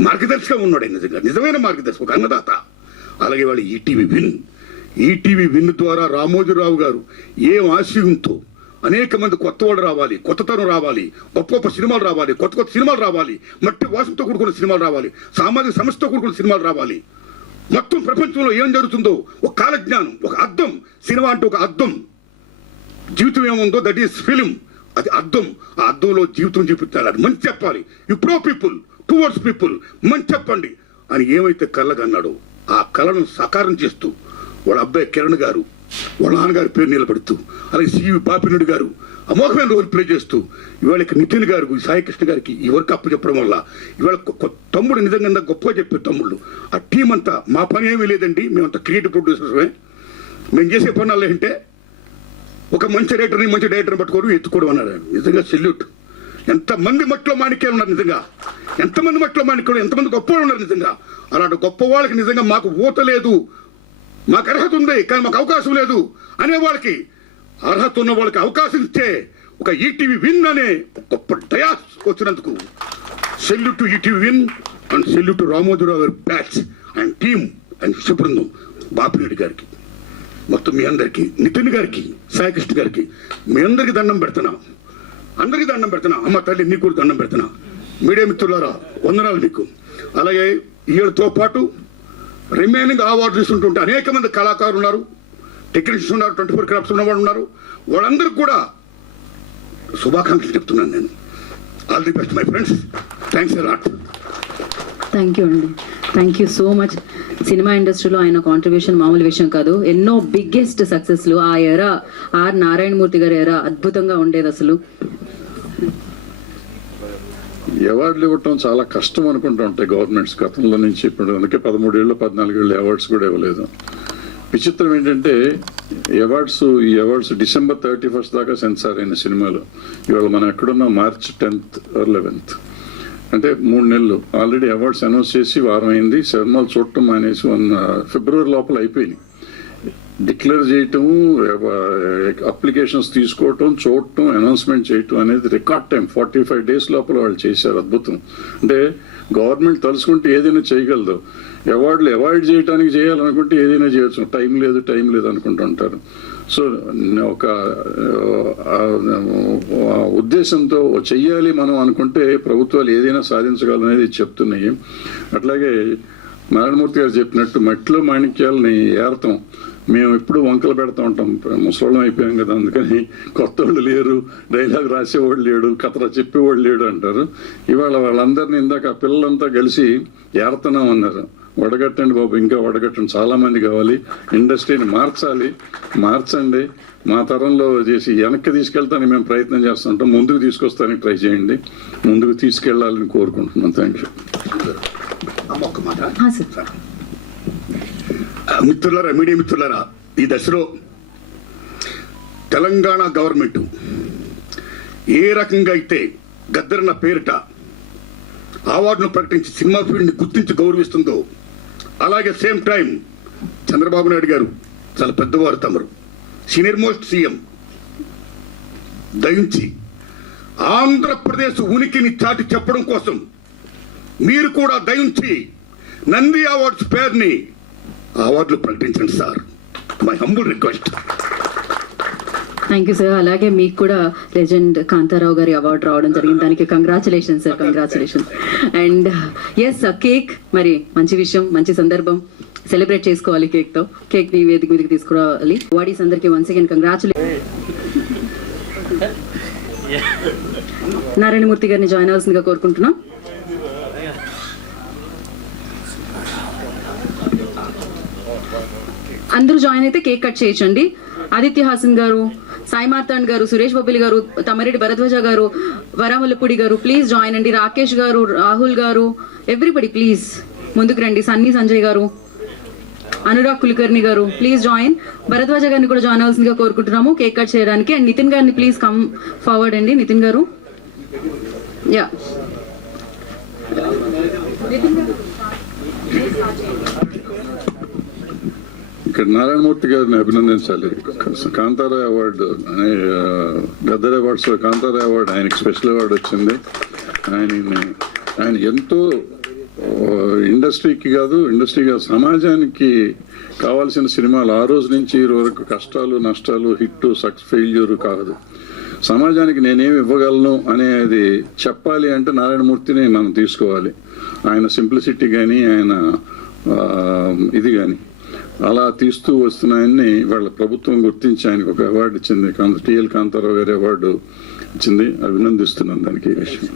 మార్గదర్శిగా ఉన్నాడు ఆయన. నిజంగా నిజమైన మార్గదర్శి, ఒక అన్నదాత. అలాగే వాళ్ళు ఈటీవీ విన్ ద్వారా రామోజీరావు గారు ఏం ఆశయంతో అనేక మంది కొత్త వాళ్ళు రావాలి, కొత్తతనం రావాలి, గొప్ప గొప్ప సినిమాలు రావాలి, కొత్త కొత్త సినిమాలు రావాలి, మట్టి వాసనతో కూడుకున్న సినిమాలు రావాలి, సామాజిక సమస్యతో కూడుకున్న సినిమాలు రావాలి. మొత్తం ప్రపంచంలో ఏం జరుగుతుందో ఒక కాలజ్ఞానం, ఒక అద్దం. సినిమా అంటే ఒక అద్దం. జీవితం ఏముందో దట్ ఈస్ ఫిలిం, అది అద్దం. ఆ అద్దంలో జీవితం చూపించాలి, అది మంచి చెప్పాలి. You pro people, towards people, మంచి చెప్పండి అని ఏమైతే కళ్ళగన్నాడో ఆ కళను సాకారం చేస్తూ వాళ్ళ అబ్బాయి కిరణ్ గారు, వాళ్ళ నాన్నగారి పేరు నిలబెడుతూ, అలాగే సివి బాపినుడి గారు అమోఘమైన రోల్ ప్లే చేస్తూ, ఇవాళ నితిన్ గారు, సాయికృష్ణ గారికి ఈ వర్క్ అప్పు చెప్పడం వల్ల ఇవాళ తమ్ముడు నిజంగా గొప్పగా చెప్పే తమ్ముళ్ళు. ఆ టీం అంతా మా పని ఏమీ లేదండి, మేమంతా క్రియేటివ్ ప్రొడ్యూసర్మే. మేము చేసే పనులు ఏంటంటే ఒక మంచి రైటర్ని, మంచి డైరెక్టర్ని పట్టుకోవడం, ఎత్తుకోవడం అన్నారు. నిజంగా సెల్యూట్. ఎంతమంది మట్టిలో మాణిక్యాలు ఉన్నారు నిజంగా, ఎంతమంది మట్టిలో మాణిక్యాలు, ఎంతమంది గొప్పవాళ్ళు ఉన్నారు నిజంగా. అలాంటి గొప్ప వాళ్ళకి నిజంగా మాకు ఊత లేదు, మాకు అర్హత ఉంది కానీ మాకు అవకాశం లేదు అనే వాళ్ళకి, అర్హత ఉన్న వాళ్ళకి అవకాశం ఇచ్చే ఒక ఈటీవీ విన్ అనే గొప్ప డయాస్ వచ్చినందుకు salute to ETV win and salute to Ramojirao గారి బ్యాచ్ అండ్ టీమ్ అండ్ శుభ్రందం, బాపిరెడ్డి గారికి, మొత్తం మీ అందరికీ, నితిన్ గారికి, సాయికృష్ణ గారికి, మీ అందరికీ దండం పెడుతున్నా. అందరికీ దండం పెడుతున్నా. అమ్మ తల్లి నీకు కూడా దండం పెడుతున్నా. మీడియా మిత్రులారా వందనాలు మీకు. అలాగే వీళ్ళతో పాటు రిమైనింగ్ అవార్డు తీసుకుంటుంటే అనేక మంది కళాకారులు ఉన్నారు, టెక్నీషియన్స్ ఉన్నారు, 24 క్రాఫ్ట్స్ ఉన్నవాళ్ళు ఉన్నారు. వాళ్ళందరికీ కూడా శుభాకాంక్షలు చెప్తున్నాను నేను. All the best my friends. Thanks a lot. Thank you అండి, thank you so much. Cinema ఇండస్ట్రీలో ఆయన కాంట్రిబ్యూషన్ మామూలు విషయం కాదు. ఎన్నో బిగ్గెస్ట్ సక్సెస్లు ఆ ఎరా, ఆర్ నారాయణమూర్తి గారి ఎరా అద్భుతంగా ఉండేది అసలు. అవార్డులు ఇవ్వటం చాలా కష్టం అనుకుంటూ ఉంటాయి గవర్నమెంట్స్ గతంలో నుంచి ఇప్పుడు. అందుకే 13 ఏళ్ళు 14 ఏళ్ళు అవార్డ్స్ కూడా ఇవ్వలేదు. విచిత్రం ఏంటంటే ఈ అవార్డ్స్ December 31 దాకా సెన్సార్ అయిన సినిమాలు. ఇవాళ మనం ఎక్కడున్నా March 10th or 11th, అంటే 3 నెలలు ఆల్రెడీ అవార్డ్స్ అనౌన్స్ చేసి వారం అయింది. సినిమాలు చూడటం అనేసి February లోపల అయిపోయినాయి. డిక్లేర్ చేయటము, అప్లికేషన్స్ తీసుకోవటం, చూడటం, అనౌన్స్మెంట్ చేయటం అనేది రికార్డ్ టైం 45 days లోపల వాళ్ళు చేశారు. అద్భుతం. అంటే గవర్నమెంట్ తలుసుకుంటే ఏదైనా చేయగలదు. అవార్డులు అవాయిడ్ చేయడానికి చేయాలనుకుంటే ఏదైనా చేయొచ్చు. టైం లేదు అనుకుంటుంటారు. సో ఒక ఉద్దేశంతో చెయ్యాలి మనం అనుకుంటే ప్రభుత్వాలు ఏదైనా సాధించగలనేది చెప్తున్నాయి. అట్లాగే నారాయణమూర్తి గారు చెప్పినట్టు మట్టిలో మాణిక్యాలని ఏరతాం. మేము ఎప్పుడు వంకలు పెడతా ఉంటాం, ముసలోళ్ళం అయిపోయాం కదా, అందుకని కొత్త వాళ్ళు లేరు, డైలాగ్ రాసేవాడు లేడు, కథ చెప్పేవాడు లేడు అంటారు. ఇవాళ వాళ్ళందరినీ ఇందాక ఆ పిల్లలంతా కలిసి ఏరుతున్నాం అన్నారు. వడగట్టండి బాబు, ఇంకా వడగట్టండి, చాలా మంది కావాలి, ఇండస్ట్రీని మార్చండి, మా తరంలో చేసి వెనక్కి తీసుకెళ్తానికి మేము ప్రయత్నం చేస్తుంటాం, ముందుకు తీసుకొస్తానికి ట్రై చేయండి, ముందుకు తీసుకెళ్లాలని కోరుకుంటున్నాం. Thank you. మిత్రులారా, మీడియా మిత్రులారా, ఈ దశలో తెలంగాణ గవర్నమెంట్ ఏ రకంగా అయితే గద్దరన్న పేరిట అవార్డును ప్రకటించి సినిమా ఫీల్డ్ని గుర్తించి గౌరవిస్తుందో, అలాగే సేమ్ టైం చంద్రబాబు నాయుడు గారు చాలా పెద్దవారు, తమరు సీనియర్ మోస్ట్ సీఎం, దయించి ఆంధ్రప్రదేశ్ ఉనికిని చాటి చెప్పడం కోసం మీరు కూడా దయించి నంది అవార్డ్స్ పేరుని అవార్డులు ప్రకటించండి sir. My humble request. Thank you sir. అలాగే మీకు కూడా లెజెండ్ కాంతారావు గారి అవార్డు రావడం జరిగింది, దానికి congratulations sir, congratulations. And yes, cake మరి మంచి విషయం, మంచి సందర్భం, సెలబ్రేట్ చేసుకోవాలి కేక్తో. కేక్ ని వేదిక మీదకి తీసుకురావాలి. అవార్డీస్ అందరికీ వన్స్ అగైన్ కంగ్రాచులేషన్. నారాయణమూర్తి గారిని జాయిన్ అవ్వాల్సిందిగా కోరుకుంటున్నాం. అందరూ జాయిన్ అయితే కేక్ కట్ చేయొచ్చండి. ఆదిత్య హాసన్ గారు, సాయి మార్తాండ్ గారు, సురేష్ బొబ్బిలి గారు, తమరెడ్డి భరద్వాజ గారు, వరాములపూడి గారు ప్లీజ్ జాయిన్ అండి. రాకేష్ గారు, రాహుల్ గారు, ఎవ్రీబడి ప్లీజ్ ముందుకు రండి. సన్నీ సంజయ్ గారు, అనురాగ్ కులకర్ణి గారు ప్లీజ్ జాయిన్. భరద్వాజ గారిని కూడా జాయిన్ అవ్వాల్సిందిగా కోరుకుంటున్నాము కేక్ కట్ చేయడానికి. అండ్ నితిన్ గారిని ప్లీజ్ కమ్ ఫార్వర్డ్ అండి. నితిన్ గారు, యా ఇక్కడ నారాయణమూర్తి గారిని అభినందించాలి. కాంతారా అవార్డు అనే గద్దర్ అవార్డ్స్ లో కాంతారా అవార్డు ఆయనకి స్పెషల్ అవార్డు వచ్చింది. ఆయన ఎంతో ఇండస్ట్రీకి కాదు సమాజానికి కావాల్సిన సినిమాలు ఆ రోజు నుంచి ఈ వరకు కష్టాలు, నష్టాలు, హిట్, ఫెయిల్యూర్ కాదు, సమాజానికి నేనేమి ఇవ్వగలను అనేది చెప్పాలి అంటే నారాయణమూర్తిని మనం తీసుకోవాలి. ఆయన సింప్లిసిటీ కానీ, ఆయన ఇది కానీ అలా తీస్తూ వస్తున్నాయని వాళ్ళ ప్రభుత్వం గుర్తించి ఆయనకు ఒక అవార్డు ఇచ్చింది. టిఎల్ కాంతారావు గారి అవార్డు ఇచ్చింది. అభినందిస్తున్నాను దానికి. ఈ విషయం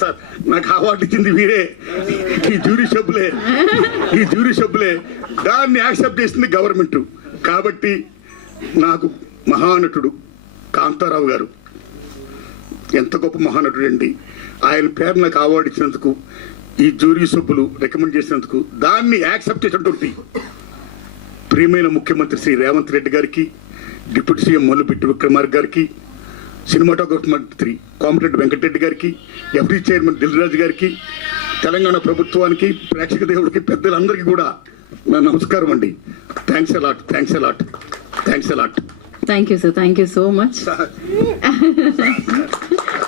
సార్ నాకు అవార్డు ఇచ్చింది వీరే, ఈ జ్యూరీ సభ్యులే. దాన్ని యాక్సెప్ట్ చేసింది గవర్నమెంట్. కాబట్టి నాకు మహానటుడు కాంతారావు గారు ఎంత గొప్ప మహానటుడు అండి. ఆయన పేరు నాకు అవార్డు ఇచ్చినందుకు, ఈ జ్యూరీ సభ్యులు రికమెండ్ చేసినందుకు, దాన్ని యాక్సెప్ట్ చేసినటువంటి ప్రియమైన ముఖ్యమంత్రి శ్రీ రేవంత్ రెడ్డి గారికి, డిప్యూటీ సీఎం మల్లుపిట్టి విక్రమార్క గారికి, సినిమాటోగ్రఫీ మంత్రి కోమటిరెడ్డి వెంకటరెడ్డి గారికి, ఎఫ్డీ చైర్మన్ దిల్రాజు గారికి, తెలంగాణ ప్రభుత్వానికి, ప్రేక్షక దేవుడికి, పెద్దలందరికీ కూడా నా నమస్కారం అండి. Thanks a lot. Thank you sir, thank you so much.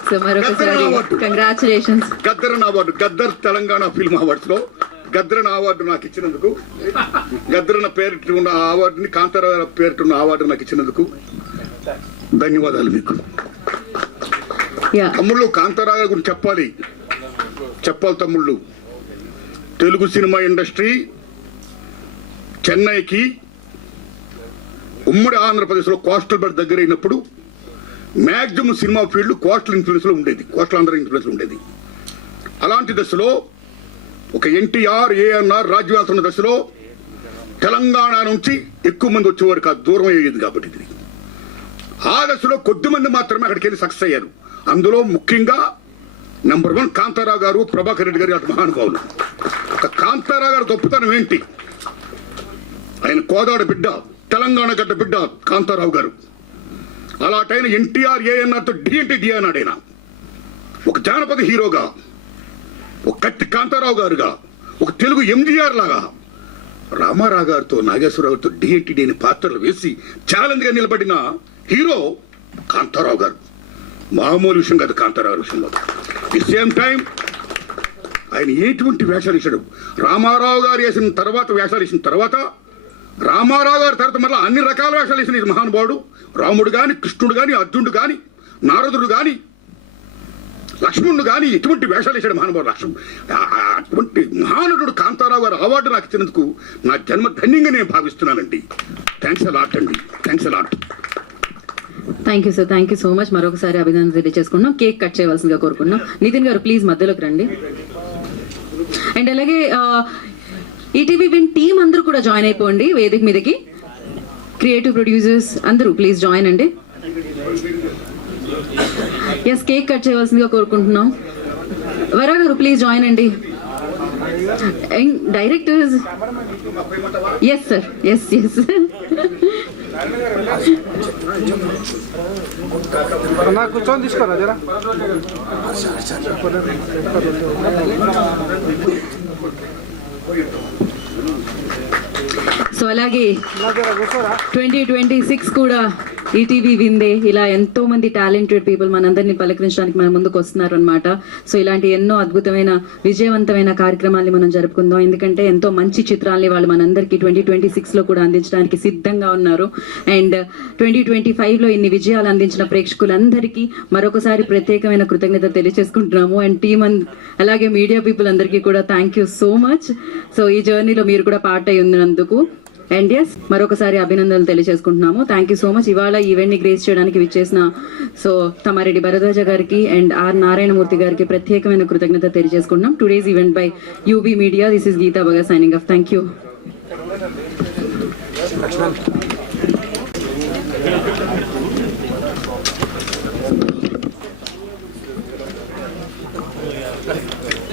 So మరొకసారి కంగ్రాచులేషన్స్. గద్దరన్ award, Gaddar Telangana film awards లో గద్దరన్ అవార్డు నాకు ఇచ్చినందుకు, గద్దరన్న పేరిట ఉన్న అవార్డుని, కాంతారావు పేరిట ఉన్న అవార్డు నాకు ఇచ్చినందుకు ధన్యవాదాలు మీకు. తమ్ముళ్ళు కాంతారావు గురించి చెప్పాలి తమ్ముళ్ళు. తెలుగు సినిమా ఇండస్ట్రీ చెన్నైకి ఉమ్మడి ఆంధ్రప్రదేశ్లో కోస్టల్ బెల్ట్ దగ్గర అయినప్పుడు maximum cinema field coastal influence లో ఉండేది, కోస్టల్ ఆంధ్ర ఇన్ఫ్లుయెన్స్ ఉండేది. అలాంటి దశలో ఒక ఎన్టీఆర్, ఏఎన్ఆర్ రాజ్యవాల్సిన దశలో తెలంగాణ నుంచి ఎక్కువ మంది వచ్చేవారు కాదు, దూరం అయ్యేది కాబట్టి. ఇది ఆ దశలో కొద్ది మంది మాత్రమే అక్కడికి వెళ్ళి సక్సెస్ అయ్యారు. అందులో ముఖ్యంగా నెంబర్ 1 కాంతారావు గారు, ప్రభాకర్ రెడ్డి గారు, అటు మహానుభావులు. ఒక కాంతారావు గారు గొప్పతనం ఏంటి, ఆయన కోదాడ బిడ్డ, తెలంగాణ గడ్డ బిడ్డ కాంతారావు గారు. అలాంటైన ఎన్టీఆర్ ఏఎన్ఆర్తో డిఎన్టీ డి అన్నాడు ఆయన. ఒక జానపద హీరోగా, ఒక కత్తి కాంతారావు గారుగా, ఒక తెలుగు ఎంజీఆర్ లాగా రామారావు గారితో నాగేశ్వరరావుతో డిఎన్టీ అని పాత్రలు వేసి ఛాలెంజ్గా నిలబడిన హీరో కాంతారావు గారు. మామూలు విషయం కాదు కాంతారావు విషయంలో. ది సేమ్ టైం ఆయన ఎటువంటి వేషాలు వేశాడు. రామారావు గారు వేసిన తర్వాత వేషాలు వేసిన తర్వాత, రామారావు గారి తర్వాత మళ్ళీ అన్ని రకాల వేషాలు వేసిన ఈ మహానుభావుడు. రాముడు కానీ, కృష్ణుడు కానీ, అర్జునుడు కానీ, నారదుడు కానీ, లక్ష్మణుడు కానీ ఎటువంటి వేషాలు వేశాడు మహానుభావుడు. అటువంటి మహానుడు కాంతారావు గారు అవార్డు నాకు ఇచ్చినందుకు నా జన్మ ధన్యంగా నేను భావిస్తున్నానండి. థ్యాంక్స్ అలాట్ అండి, thanks a lot. Thank you sir, thank you so much. మరొకసారి అభినందన తెలియజేసుకున్నాం. కేక్ కట్ చేయవలసిందిగా కోరుకున్నాం. నితిన్ గారు ప్లీజ్ మధ్యలోకి రండి. అండ్ అలాగే ఈటీవీ విన్ టీం అందరూ కూడా జాయిన్ అయిపోండి వేదిక మీదకి. క్రియేటివ్ ప్రొడ్యూసర్స్ అందరూ ప్లీజ్ జాయిన్ అండి. ఎస్, కేక్ కట్ చేయవలసిందిగా కోరుకుంటున్నాం. వరా గారు ప్లీజ్ జాయిన్ అండి. Directors, yes sir, yes yes. కూర్చొని తీసుకోరా జరా. సో అలాగే 2026 కూడా ఈటీవీ విందే. ఇలా ఎంతో మంది టాలెంటెడ్ పీపుల్ మనందరినీ పలకరించడానికి మన ముందుకు వస్తున్నారు అనమాట. సో ఇలాంటి ఎన్నో అద్భుతమైన విజయవంతమైన కార్యక్రమాల్ని మనం జరుపుకుందాం. ఎందుకంటే ఎంతో మంచి చిత్రాల్ని వాళ్ళు మనందరికీ 2026 లో కూడా అందించడానికి సిద్ధంగా ఉన్నారు. అండ్ 2025లో ఇన్ని విజయాలు అందించిన ప్రేక్షకులందరికీ మరొకసారి ప్రత్యేకమైన కృతజ్ఞత తెలియజేసుకుంటున్నాము. అండ్ టీమ్ అలాగే మీడియా పీపుల్ అందరికీ కూడా thank you so much. So ఈ జర్నీలో మీరు కూడా పార్ట్ అయి ఉన్నందుకు అండ్ ఎస్ మరొకసారి అభినందనలు తెలియజేసుకుంటున్నాము. Thank you so much. ఇవాళ ఈవెంట్ ని గ్రేస్ చేయడానికి విచ్చేసిన సో తమ్మారెడ్డి భరద్వాజ గారికి అండ్ ఆర్ నారాయణమూర్తి గారికి ప్రత్యేకమైన కృతజ్ఞత తెలియజేసుకుంటున్నాం. Today's event by UB media. This is Geetha Baga signing of. Thank you.